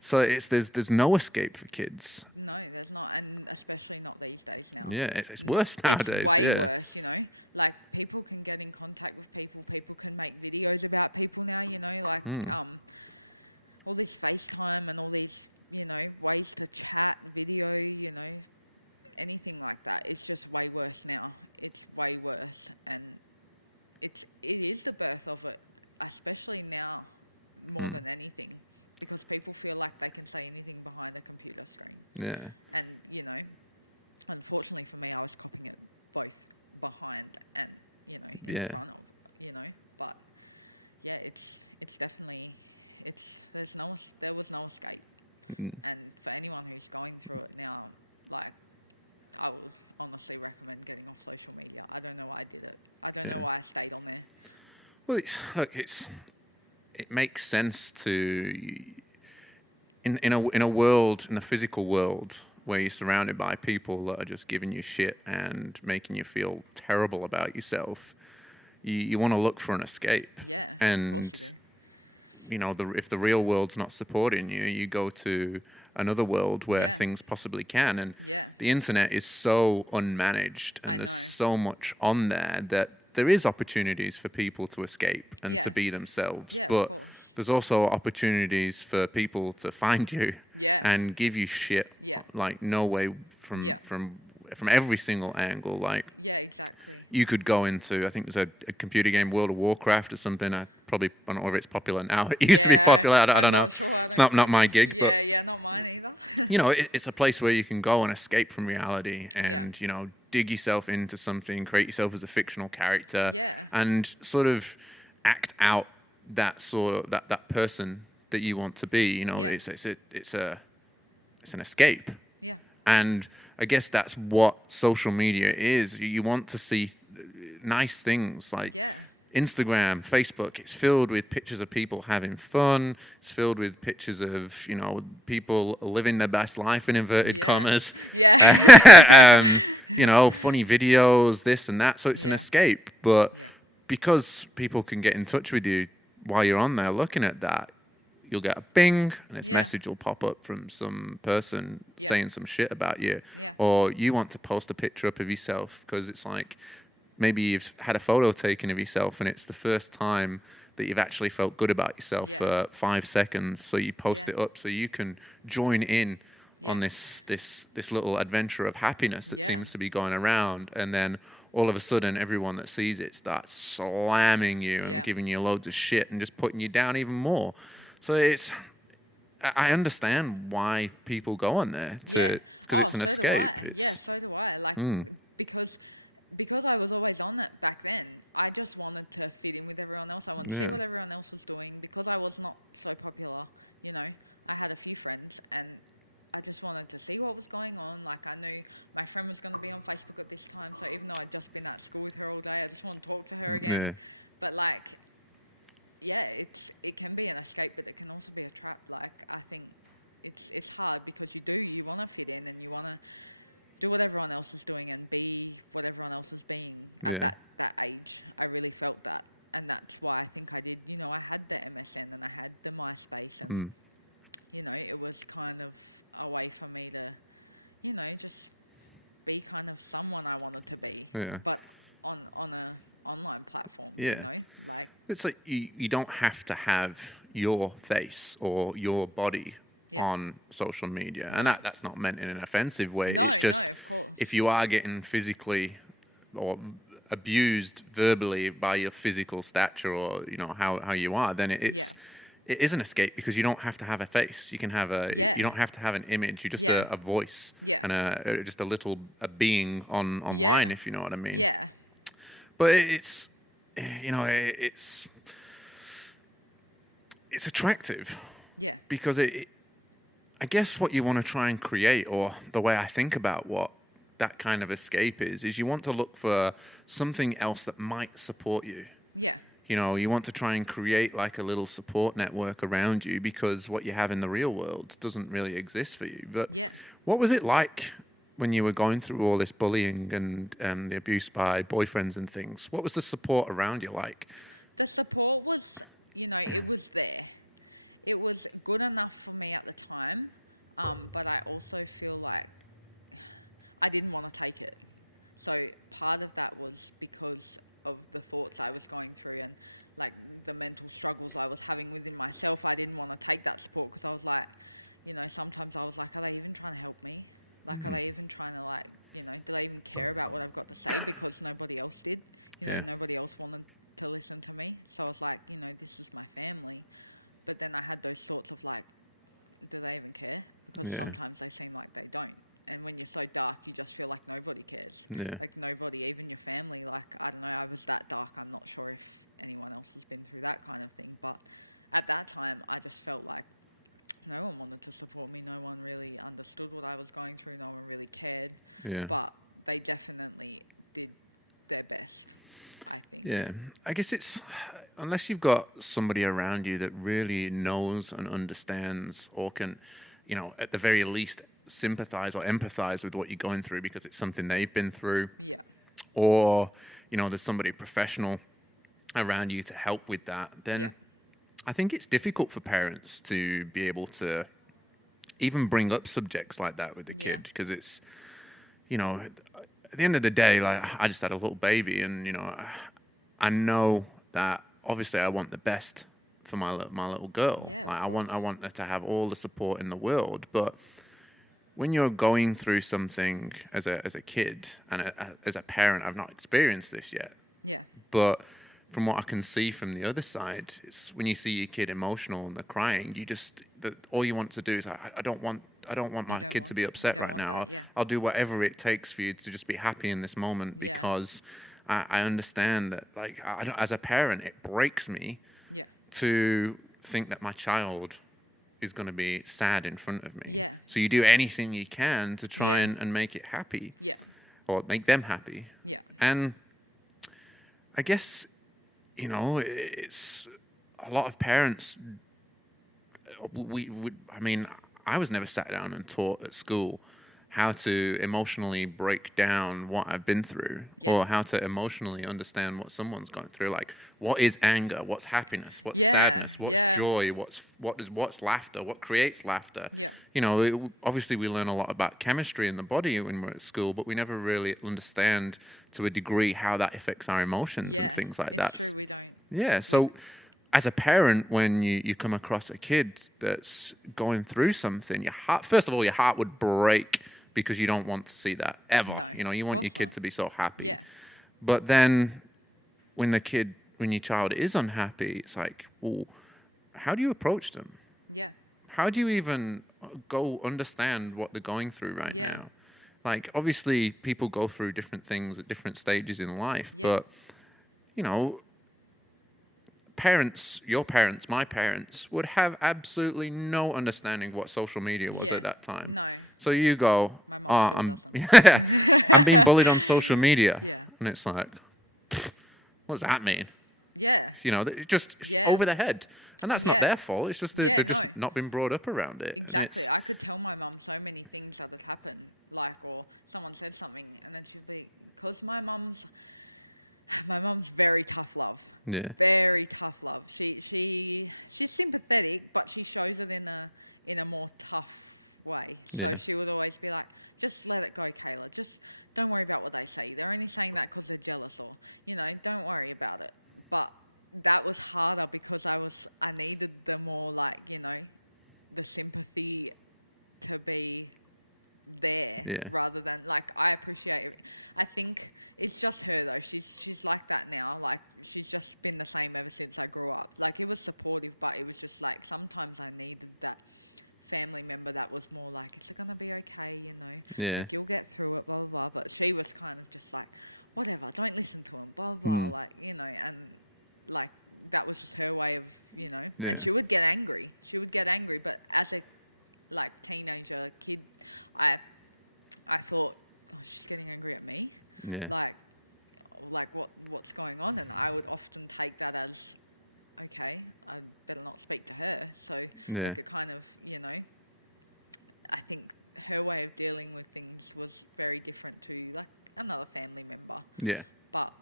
So there's no escape for kids. No, there's not, and especially not these days now. Yeah, it's worse nowadays. It's way worse, you know. Like, people can get in contact with people. People can make videos about people now, you know. Like, all this FaceTime and all these, you know, ways to chat, video, you know, anything like that. It's just way worse now. It's way worse. And it is the birth of it, especially now, more than anything, because people feel like they can say anything behind a computer screen. Yeah. And, you know, unfortunately for me, I was copying it both behind and, you know, in front of, you know. But, yeah, it's definitely, there was no escape. And for anyone who's going through it now, like, I would honestly recommend getting off social media. I don't know why I did it. I don't know why I stayed on there. Well, it makes sense to in a world, in a physical world, where you're surrounded by people that are just giving you shit and making you feel terrible about yourself. You want to look for an escape. Yeah, and of course you do. You know, if the real world's not supporting you, you go to another world where things possibly can. And the internet is so unmanaged, and there's so much on there that there is opportunities for people to escape and to be themselves. But there's also opportunities for people to find you and give you shit. Like, no way from every single angle. Like, exactly. You could go into, I think there's a computer game, World of Warcraft or something. I don't know if it's popular now. It used to be popular. I don't know. Sure. It's not my gig. But, not mine either. You know, it's a place where you can go and escape from reality and, you know, dig yourself into something, create yourself as a fictional character and sort of act out that that person that you want to be. You know, it's an escape. Yeah. And I guess that's what social media is. You want to see nice things, like Instagram, Facebook, it's filled with pictures of people having fun. It's filled with pictures of, people living their best life in inverted commas. Yeah. Funny videos, this and that. So it's an escape. But Yeah. because people can get in touch with you while you're on there looking at that, you'll get a bing and this message will pop up from some person saying some shit about you. Yeah. Or you want to post a picture up of yourself because it's like, maybe you've had a photo taken of yourself and it's the first time that you've actually felt good about yourself for 5 seconds. So you post it up so you can join in on this little adventure of happiness that seems to be going around. And then all of a sudden, everyone that sees it starts slamming you and giving you loads of shit and just putting you down even more. So I understand why people go on there. Because it's an escape. So do I. Like, because I was always on it back then, I just wanted to fit in with everyone else. I wanted to see what everyone else was doing. Because I was not so popular, I had a few friends and I just wanted to see what was going on. Like, I knew my friend was going to be on Facebook at this time. So even though I'd just been at school with her all day, I just wanted to talk to her again. Yeah. But like, it can be an escape, but it can also be a trap. Like, I think it's hard because you want to fit in and you want to do what everyone else is doing and be what everyone else is being at that age. I really felt that. And that's why I think I did, I had the MSN and I had the MySpace and, it was kind of a way for me to, just be kind of someone I wanted to be, but on a online platform, like. It's like you don't have to have your face or your body on social media. And that's not meant in an offensive way. It's just, of course. If you are getting physically or abused verbally by your physical stature or, how you are, then it is an escape because you don't have to have a face. You can have you don't have to have an image. You're just a voice and just a being online, if you know what I mean. Yeah. But it's attractive. Yeah. Because I guess what you want to try and create, or the way I think about what that kind of escape is you want to look for something else that might support you. Yeah. You want to try and create like a little support network around you because what you have in the real world doesn't really exist for you. But what was it like when you were going through all this bullying and the abuse by boyfriends and things? What was the support around you like? The support was, it was there. It was good enough for me at the time, but I also feel like I didn't want to take it. So part of that was because of the thoughts I was going through and like the mental struggles I was having within myself. I didn't want to take that support because I was like, sometimes I was like, are they even trying to help me? Like, are they even trying to like, do they even care about what I've got to say? Because nobody else did, nobody else wanted to listen to me. So I was like, this is my family. But then I had those thoughts of like, do they even care? Because sometimes they seem like they don't. And when you're so dark, you just feel like nobody cares. Yeah. Like nobody, even your family. Like, I don't know, I was that dark. I'm not sure if anyone else has been through that kind of thing. But at that time, I just felt like no one wanted to support me. No one really understood what I was going through. No one really cared. Yeah. But they definitely did their best, I think. Yeah. I guess it's, unless you've got somebody around you that really knows and understands or can, at the very least, sympathize or empathize with what you're going through because it's something they've been through. Yeah. Or, there's somebody professional around you to help with that, then I think it's difficult for parents to be able to even bring up subjects like that with the kid because it's, at the end of the day, like I just had a little baby and, I know that obviously I want the best for my little girl. Yeah, like, I want her to have all the support in the world, but when you're going through something as a kid and as a parent, I've not experienced this yet. Yeah. But from what I can see from the other side, it's when you see your kid emotional and they're crying, all you want to do is I don't want my kid to be upset right now. I'll do whatever it takes for you to just be happy in this moment because I understand that, like, as a parent, it breaks me to think that my child is going to be sad in front of me. Yeah. So you do anything you can to try and make it happy. Yeah. Or make them happy. Yeah. And I guess it's a lot of parents. I mean, I was never sat down and taught at school how to emotionally break down what I've been through, or how to emotionally understand what someone's going through. Like, what is anger? What's happiness? What's sadness? What's joy? What's laughter? What creates laughter? Yeah. Obviously we learn a lot about chemistry in the body when we're at school, but we never really understand to a degree how that affects our emotions and things like that. It's true, we don't. Yeah, so as a parent, when you come across a kid that's going through something, first of all, your heart would break because you don't want to see that ever. No, You want your kid to be so happy. Yeah. But then when your child is unhappy, it's like, well, how do you approach them? Yeah. How do you even go understand what they're going through right now? Like, obviously, people go through different things at different stages in life, but, your parents, my parents, would have absolutely no understanding of what social media was at that time. No. So you go, my mom still doesn't. I'm being bullied on social media. Yeah. And it's like, what does that mean? Yeah. Just over the head. And that's not their fault. It's just they've just not been brought up around it. Exactly. I could tell my mum so many things that had happened, or someone said something, and then she'd be, because my mum's very tough love. Yeah. Very tough love. She's sympathetic, but she shows it in a more tough way. So she would always be like, just let it go, Kailah. Just don't worry about what they say. They're only saying that because they're jealous, or, don't worry about it. But that was harder because I needed the more the sympathy to be there rather than I appreciate it. I think it's just her though. She's like that now. She's just been the same ever since I grew up. It was supportive, but it was just sometimes I needed that family member that was more it's gonna be okay, you'll get through it, blah blah blah. But she was kind of just whatever, don't listen to him, blah blah blah, and that was just her way of and she would get angry, but as a teenager kid, I thought, oh, she's getting angry at me, what's going on? And I would often take that as, okay, I better not speak to her. So it kind of, I think her way of dealing with things was very different to another family member. Yeah. But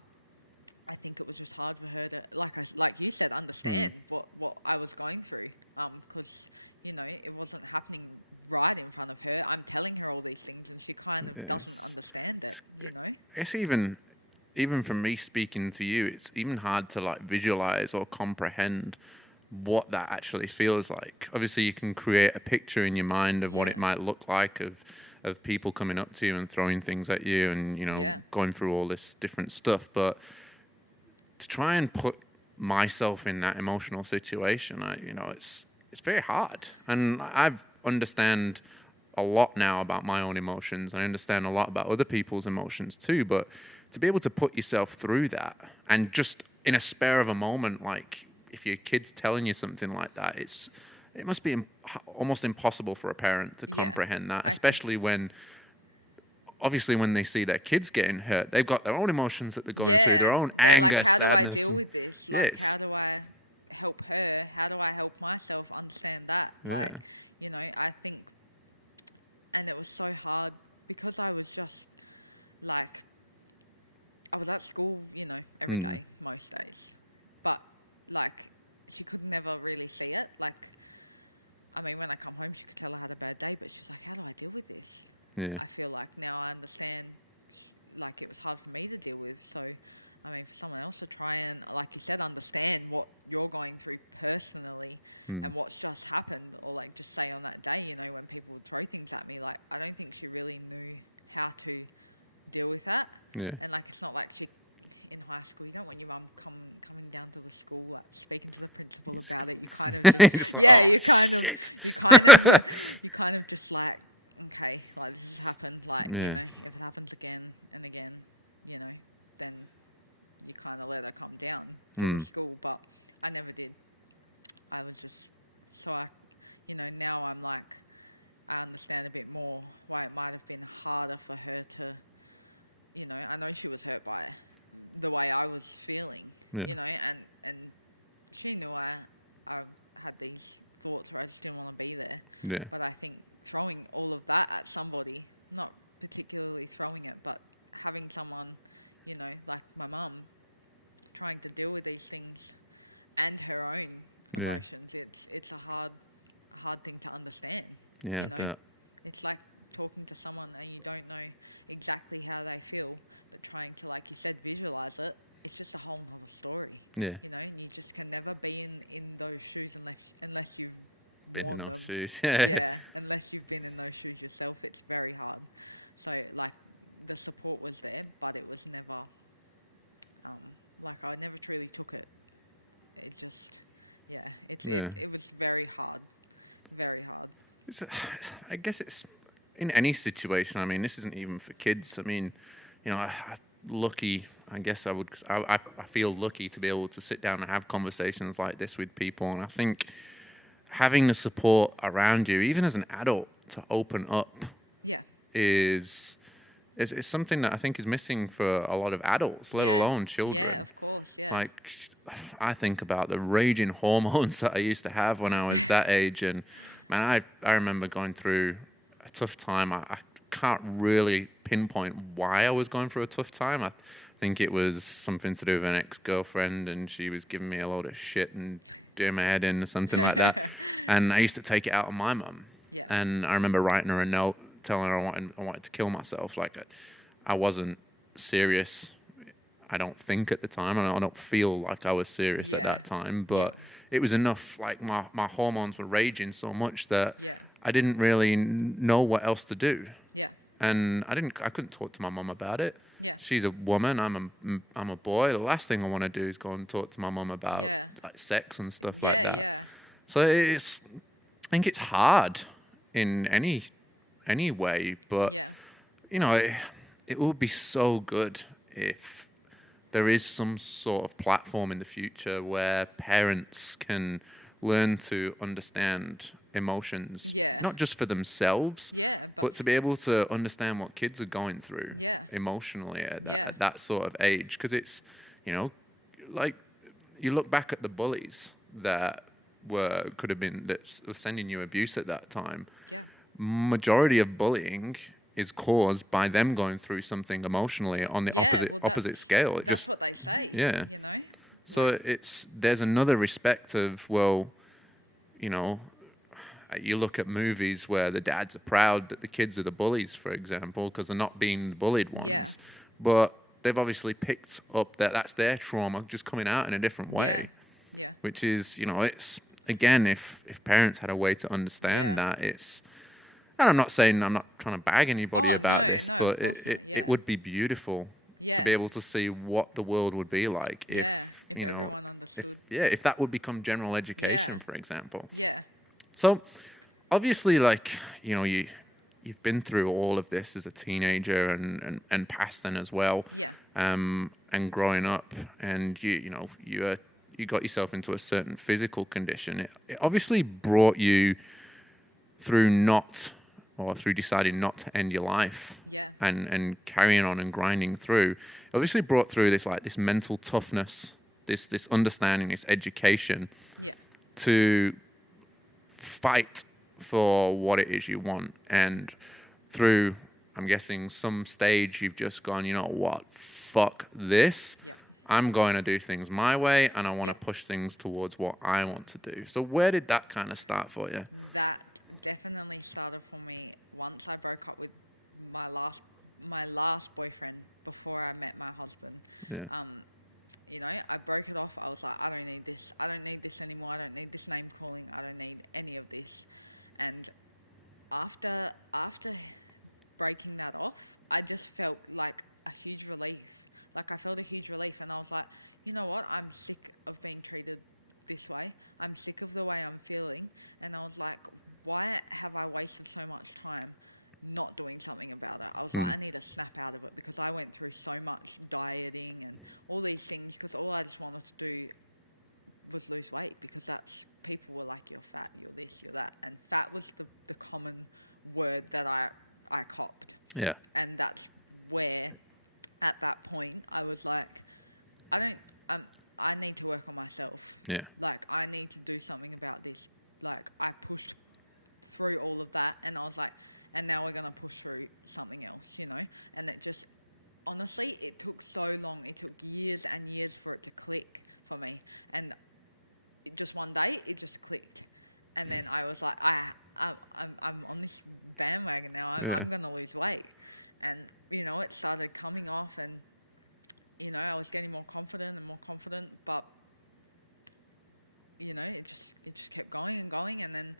I think it was just hard for her to, like you said, understand what I was going through, because it wasn't happening right in front of her. I'm telling her all these things, and she kind of doesn't understand it. It's even from me speaking to you, it's even hard to visualize or comprehend what that actually feels like. Obviously, you can create a picture in your mind of what it might look like of people coming up to you and throwing things at you, and going through all this different stuff, but to try and put myself in that emotional situation, it's very hard. And I've understand a lot now about my own emotions. I understand a lot about other people's emotions too. But to be able to put yourself through that, and just in a spare of a moment, if your kid's telling you something like that, it must be almost impossible for a parent to comprehend that, especially when. Obviously, when they see their kids getting hurt, they've got their own emotions that they're going through, their own anger, how do I sadness, deal with this? How do I help her? How do I help myself understand that? I think, and it was so hard because I was just I was at school, every day, most days, but she could never really see it. When I come home, she could tell I had a bad day, but she's like, how do I deal with this? Yeah. I feel like now I understand, it was hard for me to deal with. So, for someone else to try and, like you said, understand what you're going through personally and what's just happened, or just say on that day, when people would throw things at me, I don't think she really knew how to deal with that. Yeah. And it's not like she, in high school, you don't want your mum coming down to the school, speaking to the principal about it. You kind of just, you kind of just okay, this has happened, if it happens again and again, then you kind of let her come down to the school. But I never did. I was just, so now I'm I understand a bit more why it might have been harder for her to, I know she was hurt by it, the way I was feeling, Yeah. you know, and she knew I had these thoughts where I just didn't want to be there. Yeah. But I think throwing all of that at somebody, not particularly throwing it, but having someone, you know, like my mum, trying to deal with these things and her own Yeah. emotions, it's a hard thing to understand. Yeah, You I know, bet. it's like talking to someone and you don't know exactly how they feel, but trying to, like you said, visualize it. It's just a whole nother story. Yeah. You know, and you just can never be in those shoes unless you've Been in worn those them. shoes. Yeah, unless you've been in those shoes yourself, it's very hard. So like the support was there, but it was never like I never truly took it. It just, yeah, Yeah. it was very hard, very hard. It's, I guess it's in any situation. I mean, this isn't even for kids. I mean, you know, lucky. I guess I would. I feel lucky to be able to sit down and have conversations like this with people, and I think having the support around you, even as an adult, to open up Yeah. is something that I think is missing for a lot of adults, let Yeah. alone children. Yeah, of course. Yeah. Like, I think about the raging hormones that I used to have when I was that age, and man, I remember going through a tough time. I can't really pinpoint why I was going through a tough time. I think it was something to do with an ex-girlfriend, and she was giving me a load of shit and doing my head in or something like that. And I used to take it out on my mum. Yeah. And I remember writing her a note telling her I wanted to kill myself. Like, I wasn't serious. I don't think at the time, and I don't feel like I was serious at that time, but it was enough. Like my hormones were raging so much that I didn't really know what else to do. Yeah. And I couldn't talk to my mum about it. Yeah. She's a woman. I'm a boy. The last thing I want to do is go and talk to my mum about like sex and stuff like that. Yeah. So I think it's hard in any way, but you know, it would be so good if there is some sort of platform in the future where parents can learn to understand emotions, not just for themselves, but to be able to understand what kids are going through emotionally at that sort of age. Because it's, you know, like you look back at the bullies that could have been that were sending you abuse at that time. Majority of bullying is caused by them going through something emotionally on the opposite scale. That's what they say. Yeah. You know. So there's another respect of, well, you know, you look at movies where the dads are proud that the kids are the bullies, for example, because they're not being the bullied ones. Yeah. But they've obviously picked up that's their trauma just coming out in a different way. Yeah. Which is, you know, it's, again, if parents had a way to understand that, it's, and I'm not trying to bag anybody about this, but it would be beautiful to be able to see what the world would be like if everyone understood. If that would become general education, for example. Yeah. So obviously, like, you know, you've been through all of this as a teenager and past then as well. Yeah. And growing up, and you got yourself into a certain physical condition. It obviously brought you through deciding not to end your life. Yeah. And carrying on and grinding through. It obviously brought through this mental toughness, this understanding, this education. Yeah. To fight for what it is you want. And through, I'm guessing, some stage you've just gone, you know what, fuck this. Yeah. I'm going to do things my way, and I want to push things towards what I want to do. So where did that kind of start for you? That definitely started for me once I broke up with my last boyfriend before I met my husband. Yeah. You know, I broke it off. I was like, I don't need this. I don't need this anymore. I don't need this name calling. I don't need any of this. And after breaking that off, I just felt like a huge relief. Like I felt a huge relief, and I was like, you know what? I'm sick of being treated this way. I'm sick of the way I'm feeling. And I was like, why have I wasted so much time not doing something about it? I was like, I need to snap out of it, because I went through so much dieting and all these things, because all I just wanted to do was lose weight, because people were like, you're fat, you're this, you're that. And fat was the common word that I copped. Yeah. And that's where at that point, I was like, I don't, I need to work on myself. Yeah. Like, I need to do something about this. Like, I pushed through all of that, and I was like, and now we're going to push through something else, you know? And it just, honestly, it took so long. It took years and years for it to click for me. And just one day, it just clicked. And then I was like, I'm on this bandwagon now. I'm going to lose weight. And, you know, it started coming off, and, you know, I was getting more confident and more confident, but, you know, it just kept going and going. And then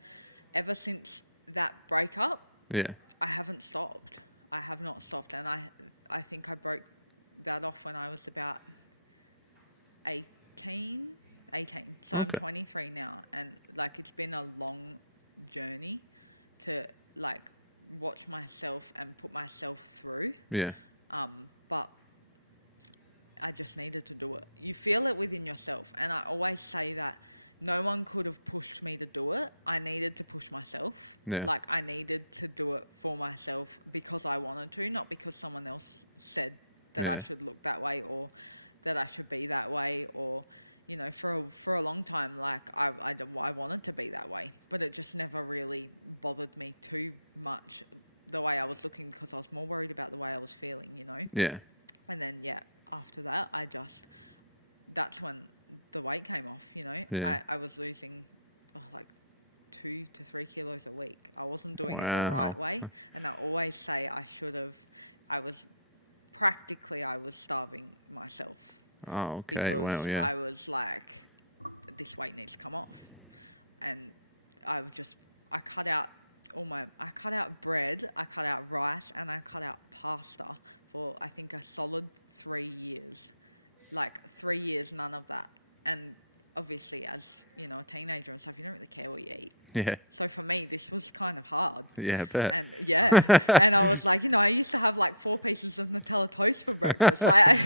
ever since that breakup, I haven't stopped. I have not stopped. And I think I broke that off when I was about 18. So I'm 23 now. And, like, it's been a long journey to, like, watch myself and put myself through. Yeah. But I just needed to do it. You feel it within yourself. And I always say that no one could have pushed me to do it. I needed to push myself. Yeah. Like, I needed to do it for myself because I wanted to, not because someone else said that I should look that way or that I should be that way, or, you know, for a long time, like, I wanted to be that way, but it just never really bothered me too much the way I was looking, because I was more worried about the way I was feeling, you know? Yeah. And then, after that, that's when the weight came off, you know? Yeah. I was losing, like 2 to 3 kilos a week. I wasn't doing it the right way. And I always say I was starving myself. Oh, okay. Because Wow, yeah. I was like, this weight needs to come off. And I cut out bread, I cut out rice, and I cut out pasta for, I think, a solid 3 years. Like, 3 years, none of that. And obviously, as, you know, a teenager and stuff, you don't really care what you eat. Yeah. So for me, this was kind of hard. Yeah, I bet. And and I was like, you know, I used to have like 4 pieces of Nutella toast for breakfast. Like,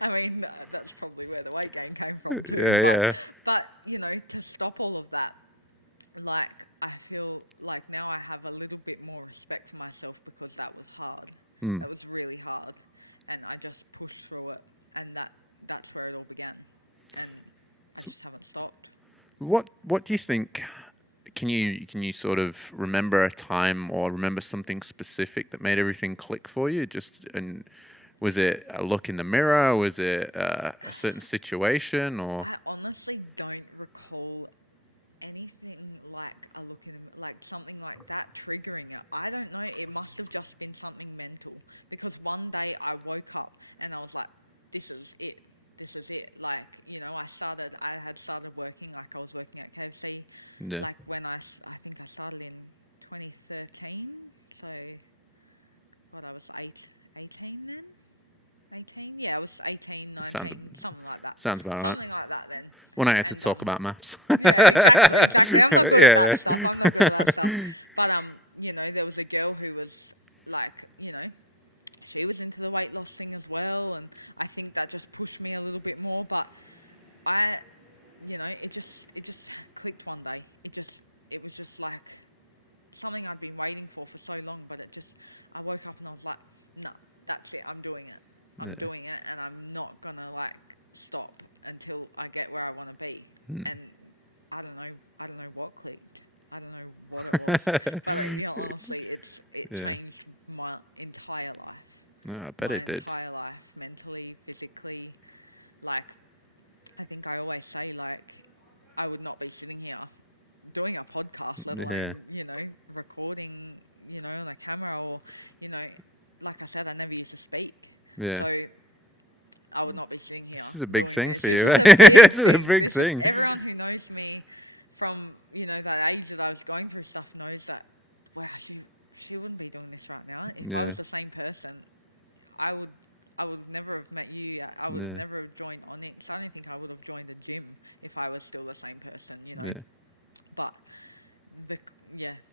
I mean, that's probably where the weight gain came from too. But, you know, to stop all of that, like, I feel like now I have a little bit more respect for myself, because that was hard. That was really hard. And I just pushed through it. And that's where it all began. And I just haven't stopped. What do you think? Can you sort of remember a time or remember something specific that made everything click for you? And was it a look in the mirror? Was it a certain situation? Or I honestly don't recall anything like a look in the, like something like that triggering it. I don't know. It must have just been something mental, because one day I woke up and I was like, this is it. Like, you know, I had started working, like I was working at KFC, like when I think I started in 2013. So, I was 18 then? 18? Yeah, I was 18, 19, something like that. Sounds about right. Something like that then. When I had to talk about maths. Yeah, exactly. I'm not good at that stuff. But, you know, there was a girl who was like, you know, she was into the weight loss thing as well, and I think that just pushed me a little bit more. But you know, it just clicked one day. It was just like something I'd been waiting for so long. But I woke up and I was like, no, that's it. I'm doing it. I'm doing it, and I'm not gonna like stop until I get where I want to be. And I don't know what clicked. I don't know what it was, but you know, honestly, it changed my entire life. I bet it did. My entire life, mentally, physically. Like, I think I always say, like, I would not be sitting here doing a podcast, let alone, you know, recording, you know, on a camera, or, you know, like I said, I never used to speak. Yeah. So I would not be sitting here. This is a big doing thing this. for you. This is a big thing. Everyone who knows me from, you know, that age that I was going through stuff knows that, wow, she wouldn't be doing this right now. If I was the same person, I would never have met you. I would never have joined Onyx. I don't think I would have joined the gym if I was still the same person, you know. Yeah. But the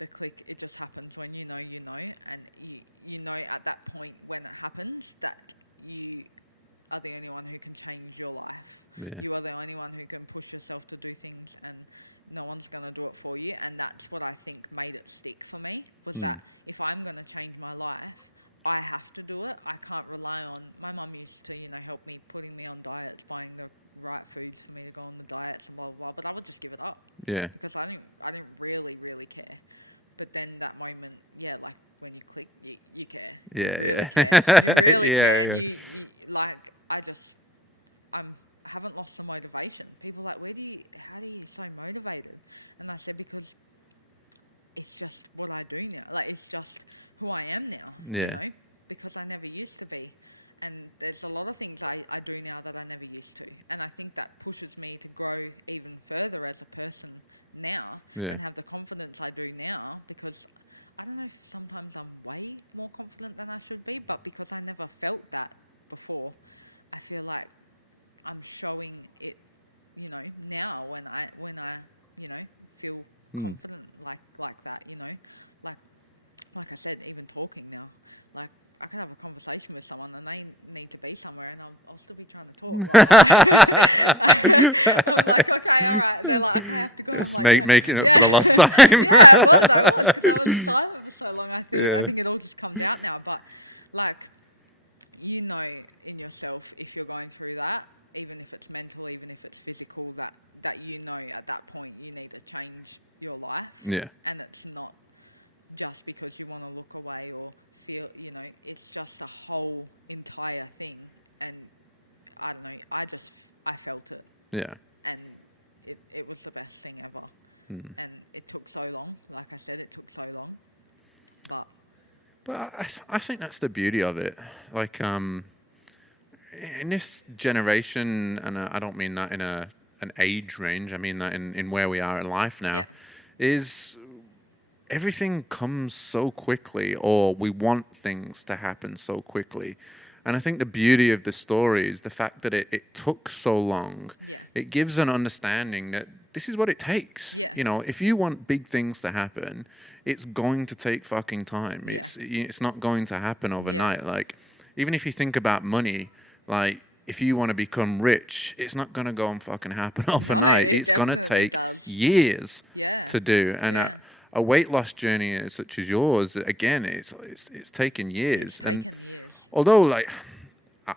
click, it just happens when you know, and you know at that point when it happens that you are the only one who can change your life. Yeah. You are the only one who can push yourself to do things, and no one's going to do it for you. And that's what I think made it stick for me, was that if I'm going to change my life, I have to do it. I can't rely on, my mum used to, help me, putting me on diets, buying the right foods for me to go on the diets and blah, blah, blah. But I would just give it up. Yeah. Because I didn't really, really care. But then that moment, like when you click, you care. Yeah. You really care. You really care. Yeah. And you like, I haven't lost the motivation. People are like, how do you so motivated? And I said, because it's just what I do now. Like, it's just who I am now, because I never used to be. And there's a lot of things I do now that I never used to. And I think that pushes me to grow even further as a person now and have the confidence I do now, because I don't know if sometimes I'm way more confident than I should be, but because I never felt that before, I feel like I'm showing it, now when I feel confident like that, like I said, even talking now, like I could have a conversation with someone and they need to be somewhere and I'll still be trying to talk. Like, I'm like, okay, all right. They're like, okay, I have to go. I'm like, making it for the last time. Yeah, I was because I was silent for so long. I think it all just comes out now. But like, in yourself, if you're going through that, even if it's mental, even if it's physical, that at that point you need to change your life. Yeah. And it's not just because you want to look away or feel, it's just a whole entire thing. And I don't know, I felt it. Yeah. And it was the best thing ever. And it took so long. Like I said, it took so long. But I think that's the beauty of it. Like, in this generation, and I don't mean that in an age range, I mean that in where we are in life now, is everything comes so quickly, or we want things to happen so quickly. And I think the beauty of the story is the fact that it took so long. Yeah. It gives an understanding that this is what it takes. Yeah. If you want big things to happen, it's going to take fucking time. Yeah. It's not going to happen overnight. Yeah. Like, even if you think about money, like, if you want to become rich, it's not going to go and fucking happen overnight. No, it's going to take years to do. And a weight loss journey such as yours, again, it's taken years. It's taken years. Although, like,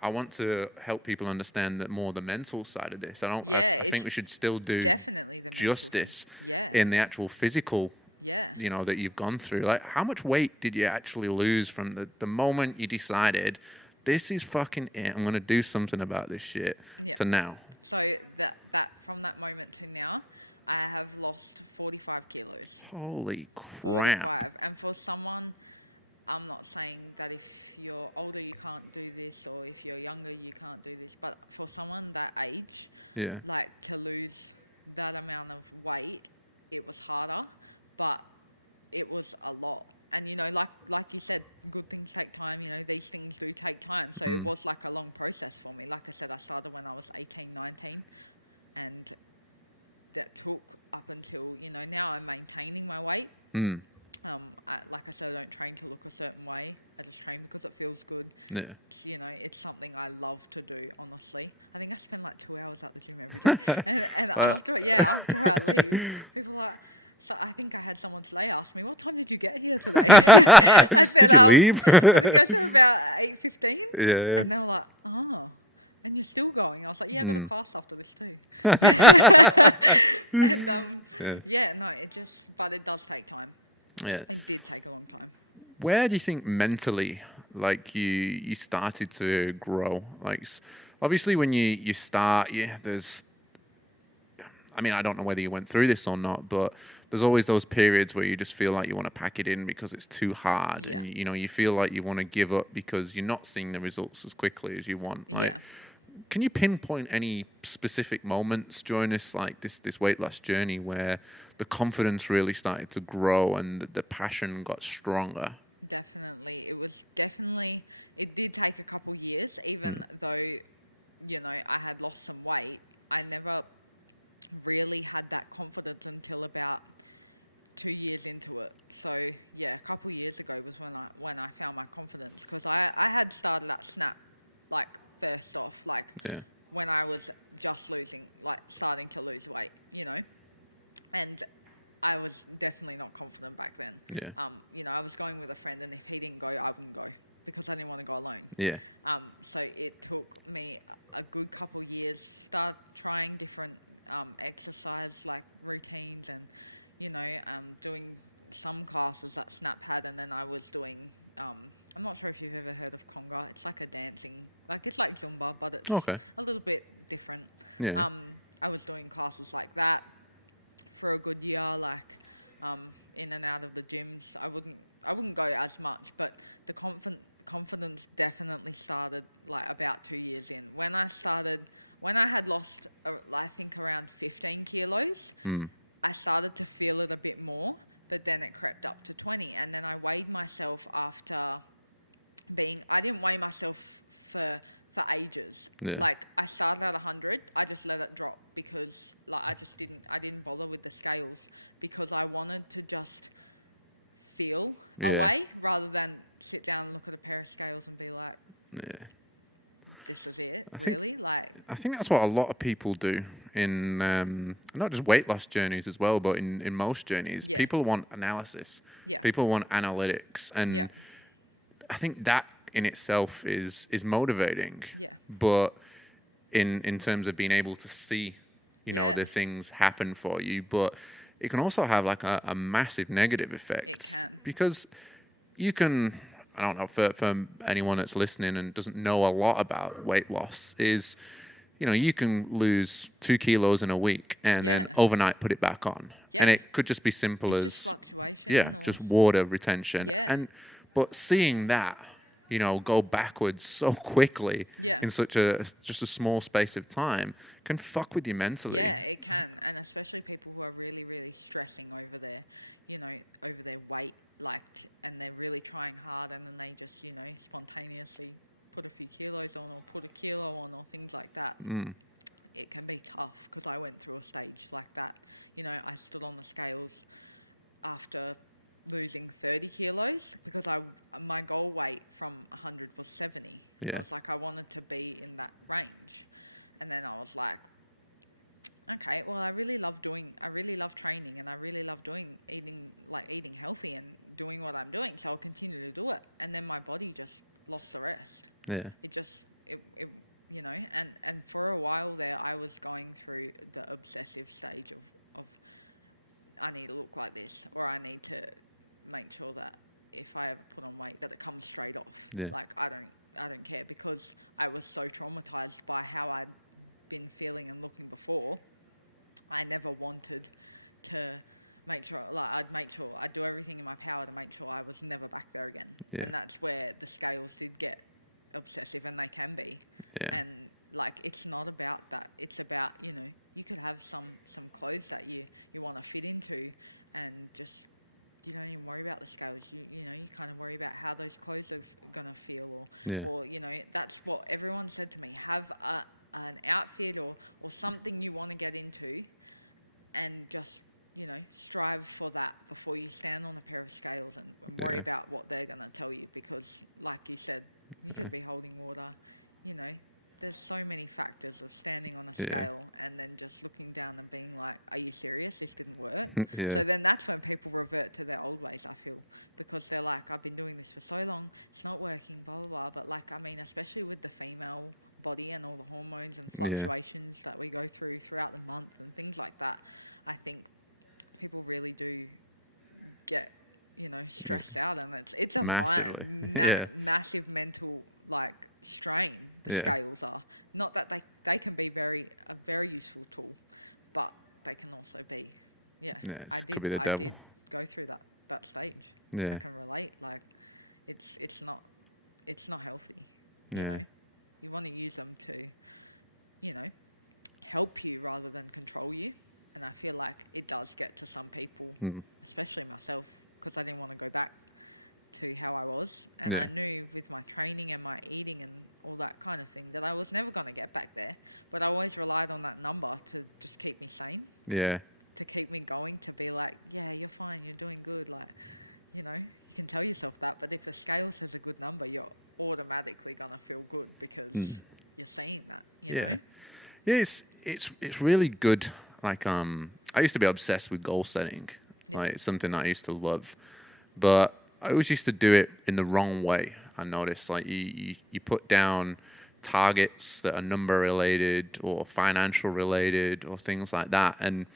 I want to help people understand that more the mental side of this. I think we should still do definitely the justice mental in the actual physical. Yeah. That you've gone through. Like, how much weight did you actually lose from the moment you decided, this is fucking it, I'm going to do something about this shit, to now? So that from that moment to now, I have lost 45 kilos. Holy crap. 45. And for someone, I'm not saying that if you're older you can't do this, or if you're younger you can't do this, but for someone that age, like, to lose that amount of weight, it was harder, but it was a lot. And, like you said, good things take time. These things do take time. So it was like a long process for me. Like I said, I started when I was 18, 19, and that took up until, now I'm maintaining my weight. Like I said, I don't train to look a certain way. I just train because it feels good. Yeah. It's, it's something I love to do, honestly. I think I spend like 2 hours at the gym every day. and after I leave, people are like... So I think I had someone today ask me, what time did you get here today? I said, did you leave? I think I said about 8:15. Yeah. And they were like, oh, and you're still going? I was like, yeah, I got a class after this too. And but it does take time. Yeah. It did take a long time. Where do you think mentally, like, you started to grow? Like, obviously when you start, there's... I mean, I don't know whether you went through this or not, but there's always those periods where you just feel like you want to pack it in because it's too hard. Yeah. And, you feel like you want to give up because you're not seeing the results as quickly as you want. Like, can you pinpoint any specific moments during this weight loss journey where the confidence really started to grow and the passion got stronger? Definitely. It did take a couple years, even though, I had lost some weight. I never really had that confidence until about 2 years into it. So a couple years ago was when I found my confidence, because I had started at Snap, like, first off, like, when I was just starting to lose weight, and I was definitely not confident back then. I was going with a friend, and if he didn't go, I wouldn't go. because I didn't want to go alone. Yeah. So it took me a good couple years, start trying different exercise like routines and, doing some classes that Snap had, and then I was doing, I'm not sure if you've ever heard of conga. It's like a dancing, like it's like Zumba, but it's Okay. a little bit different. Yeah. I was doing classes like that for a good year, like in and out of the gyms. I wouldn't go as much, but the confidence definitely started like about 2 years in. When I had lost, I think around 15 kilos, I started to feel it a bit more, but then it crept up to 20. And then I weighed myself after I didn't weigh myself for ages. Yeah. Like I started at 100, I just let it drop because like I didn't bother with the scales because I wanted to just feel a way rather than sit down and look at a pair of scales and be like, this is it, really? I think that's what a lot of people do in not just weight loss journeys as well, but in most journeys. Yeah. People want analysis. Yeah. People want analytics. And I think that in itself is motivating. Yeah. But in terms of being able to see, the things happen for you, but it can also have like a massive negative effect. It can. Because you can, I don't know, for anyone that's listening and doesn't know a lot about weight loss, is, you can lose 2 kilos in a week and then overnight put it back on. Yeah. And it could just be simple as just fluctuation. Yeah, just water retention. Yeah. But seeing that, go backwards so quickly in such just a small space of time can fuck with you mentally. Yeah, it can. And especially people who are really, really stressing over their, over their weight, and they're really trying hard and then they just, spontaneously put a few kilos on or put a kilo on or things like that. It can be tough because I went through a stage like that. I stood on the scales after losing 30 kilos because my goal weight from 100 was 70. I was like, I wanted to be in that range. And then I was like, okay, well, I really love training and I really love eating healthy and doing what I'm doing. So I'll continue to do it. And then my body just lost the rest. Yeah. And for a while there, I was going through the obsessive stage of I need to look like this, or I need to make sure that if I ever put on weight that it comes straight off. Yeah. Like I don't care because I was so traumatized by how I'd been feeling and looking before. I never wanted to make sure, I'd do everything in my power to make sure I was never back there again. Yeah. And that's where the scales did get obsessive, and they can be. Yeah. And it's not about that. It's about, you could have some clothes that you want to fit into and just, you don't even worry about the scales. You kind of worry about how those clothes are going to feel or, that's what everyone said to me. Have an outfit or something you want to get into and just, strive for that before you stand on a pair of scales and worry about what they're going to tell you. Because like you said, you could be holding water, there's so many factors of standing on a scale and then just looking down and being like, are you serious? This didn't work. So then that's when people revert to their old ways, I feel, because they're like, I've been doing this for so long, it's not working, blah, blah, blah. But especially with the female body and all the hormones and fluctuations that we go throughout the month and things like that, I think people really do get, stressed out, and it's a massive mental strain. The scales are not that they can be a very useful tool, but they can also be I did go through that stage. I can relate. It's not healthy. You know, you want to use them to help you rather than control you, and I feel like it does get to some people, especially myself, because I didn't want to go back to how I was. And I knew with my training and my eating and all that kind of thing that I was never going to get back there. But I always relied on that number to just keep me sane. Yeah. To keep me going, to be like, yeah, you're fine, you're doing good. You can tell yourself that. But if the scale says a good number, you're automatically going to feel good because you're seeing that, you know? Yeah, it's really good. I used to be obsessed with goal setting. It's something that I used to love. But I always used to do it in the wrong way. I noticed. Like you put down targets that are number related or financial related or things like that, and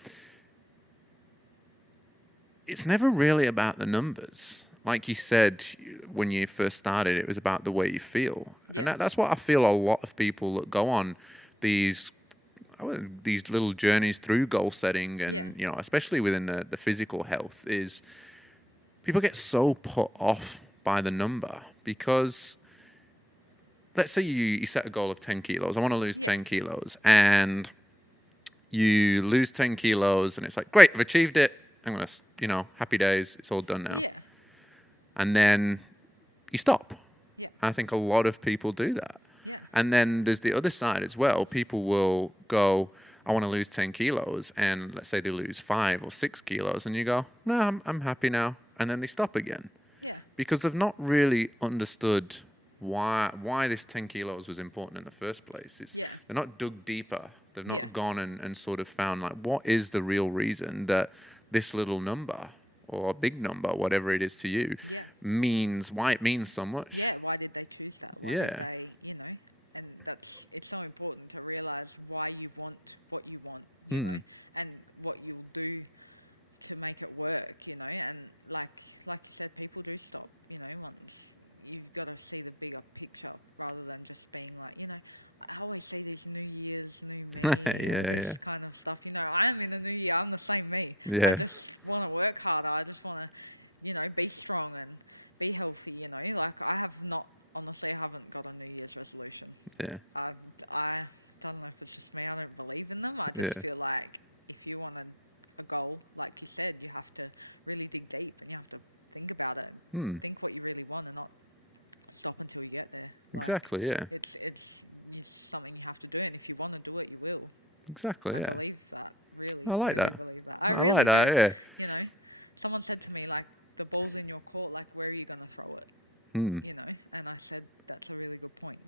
it's never really about the numbers. Like you said, when you first started, it was about the way you feel. Yeah. And that's what I feel a lot of people that go on these little journeys through goal setting and, especially within the physical health, is people get so put off by the number because let's say you set a goal of 10 kilos. I want to lose 10 kilos. And you lose 10 kilos and it's like, great, I've achieved it. I'm going to, happy days. It's all done now. Yeah. And then you stop. Yeah. And I think a lot of people do that. Yeah. And then there's the other side as well. People will go, I want to lose 10 kilos. And let's say they lose 5 or 6 kilos. And you go, no, I'm happy now. And then they stop again. Yeah. Because they've not really understood why this 10 kilos was important in the first place. They're not dug deeper. They've not gone and sort of found, like, what is the real reason that this little number or a big number, whatever it is to you, means, why it means so much. Yeah, why did they choose that? Why did they, and it's so important to realize why you want what you want, you know, and what you'll do to make it work, and like you said, people do stop, once you've got to see the bigger picture rather than just being like, I always see these New Year's, new me, all this kind of stuff. I am in the new year. I'm the same me. Yeah. I just want to work harder. I just want to, be strong and be healthy, Like I haven't got a New Year's resolution. Yeah. I don't know if it's just me. I don't believe in them. I just feel like if you want a goal, like you said, you have to really dig deep and you have to think about it. Think what you really want and not stop until you get there. Exactly, yeah. It's something you have to do, and if you want to do it, you will. Exactly, I believe that, really. I like really that. believe that. I really like that, do. yeah. Someone said to me, like, the ball's in your court, like, where are you going to throw it? And I said, that's a really good point.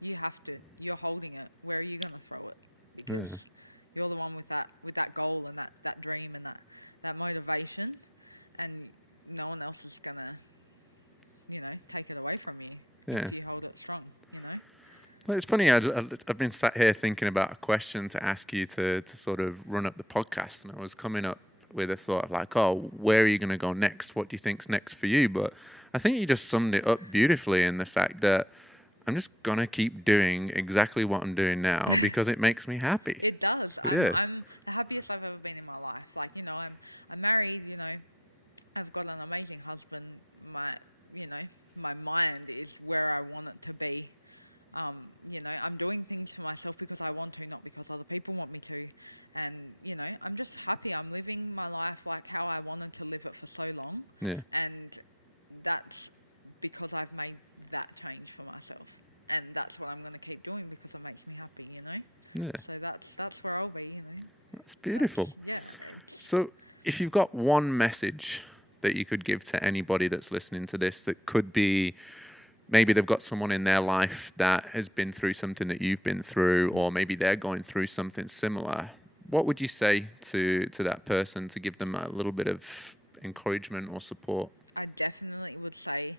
You're holding it. Where are you going to throw it? Because you're the one with that goal and that dream and that motivation, and no one else is going to, take it away from you if you hold it strong, Well, it's funny, I've been sat here thinking about a question to ask you to sort of run up the podcast, and I was coming up with a thought of like, oh, where are you going to go next? What do you think's next for you? But I think you just summed it up beautifully in the fact that I'm just going to keep doing exactly what I'm doing now because it makes me happy. It does. Yeah. I'm the happiest I've ever been in my life. Like, I'm married, I've got an amazing husband. My mind is where I want it to be. I'm doing things for myself because I want to, not because other people want me to. And, I'm just happy. I'm living my life like how I wanted to live it for so long. Yeah. And that's because I've made that change for myself. And that's what I'm going to keep doing because it makes me happy, Yeah. So that's where I'll be, That's beautiful. That's, So if you've got one message that you could give to anybody that's listening to this, that could be maybe they've got someone in their life that has been through something that you've been through, or maybe they're going through something similar, what would you say to that person to give them a little bit of encouragement or support? I definitely would say,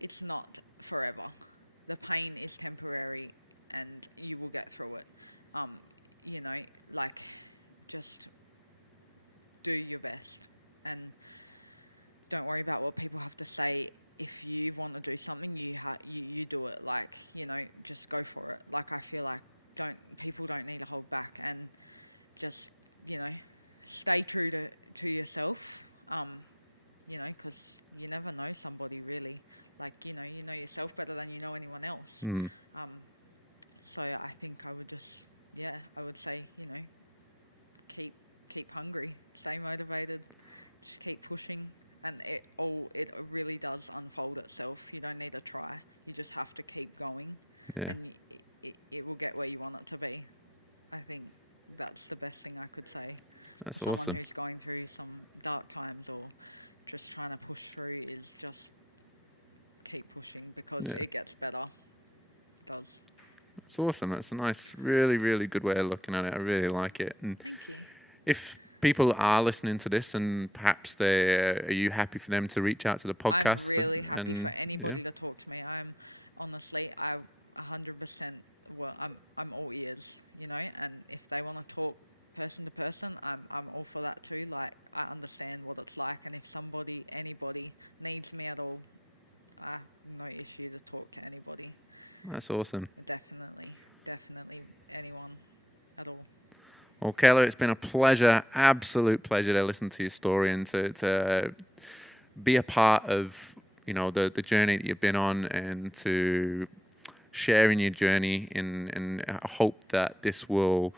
it's not forever. The pain is temporary and you will get through it. Just do your best and don't worry about what people have to say. If you want to do something, you do it. Like, just go for it. Like, I feel like people don't need to hold back, and just, stay true to yourself. Because you never know somebody really. Like, you know yourself better than you know anyone else. So I think I would just, I would say, keep hungry, stay motivated, just keep pushing, and it really does unfold itself. You don't need to try. You just have to keep going, and it will get where you want it to be. I think that's the best thing I could say. That's for someone awesome. who's going through some dark times or just trying to push through is just keep pushing because it gets better. It does. That's awesome. That's a nice, really, really good way of looking at it. I really like it. And thank you. if people are listening to this and perhaps are you happy for them to reach out to the podcast? I'm really happy for anybody to talk to me. I'm honestly, 100%. Well, I'm all ears, you know. And if they want to talk person to person, I'm all for that too. Like, I understand what it's like, and if anybody needs me at all, no issue to talk to anybody. That's awesome. Definitely anyone at all. Well, Kailah, it's been a pleasure, absolute pleasure to listen to your story and to be a part of, you know, the journey that you've been on, and to share in your journey. And I hope that this will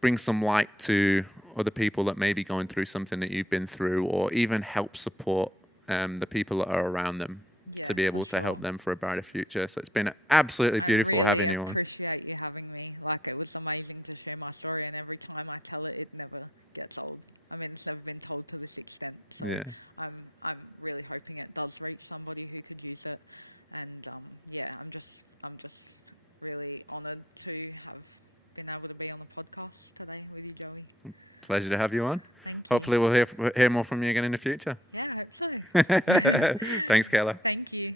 bring some light to other people that may be going through something that you've been through, or even help support the people that are around them, to be able to help them for a brighter future. So it's been absolutely beautiful having you on. I really appreciate you having me. Like, it was amazing to share my story, and every time I tell it, it never gets old. I mean, it's never been told to this extent. So I'm really hoping it does reach somebody who could use it. And I'm just really honoured to have been able to be on the podcast today with you, Joey. Pleasure to have you on. Thank you. Hopefully we'll hear more from you again in the future. Yeah, I hope so. Thanks, Kailah. Thank you.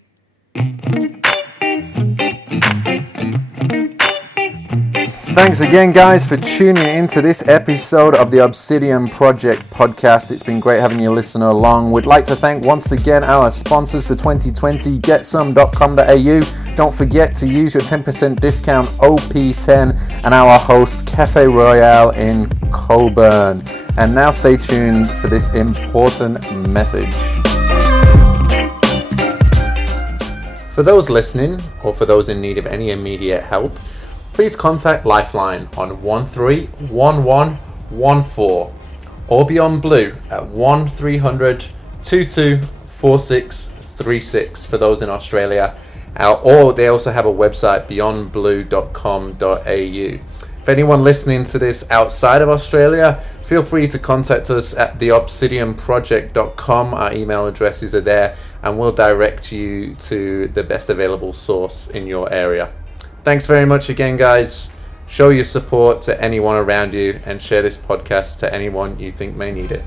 Thanks again, guys, for tuning into this episode of the Obsidian Project podcast. It's been great having you listen along. We'd like to thank once again our sponsors for 2020, getsome.com.au. Don't forget to use your 10% discount OP10, and our host Cafe Royale in Coburn. And now stay tuned for this important message. For those listening, or for those in need of any immediate help, please contact Lifeline on 131114 or Beyond Blue at 1300 224636 for those in Australia. Or they also have a website, beyondblue.com.au. If anyone listening to this outside of Australia, feel free to contact us at theobsidianproject.com. Our email addresses are there, and we'll direct you to the best available source in your area. Thanks very much again, guys. Show your support to anyone around you, and share this podcast to anyone you think may need it.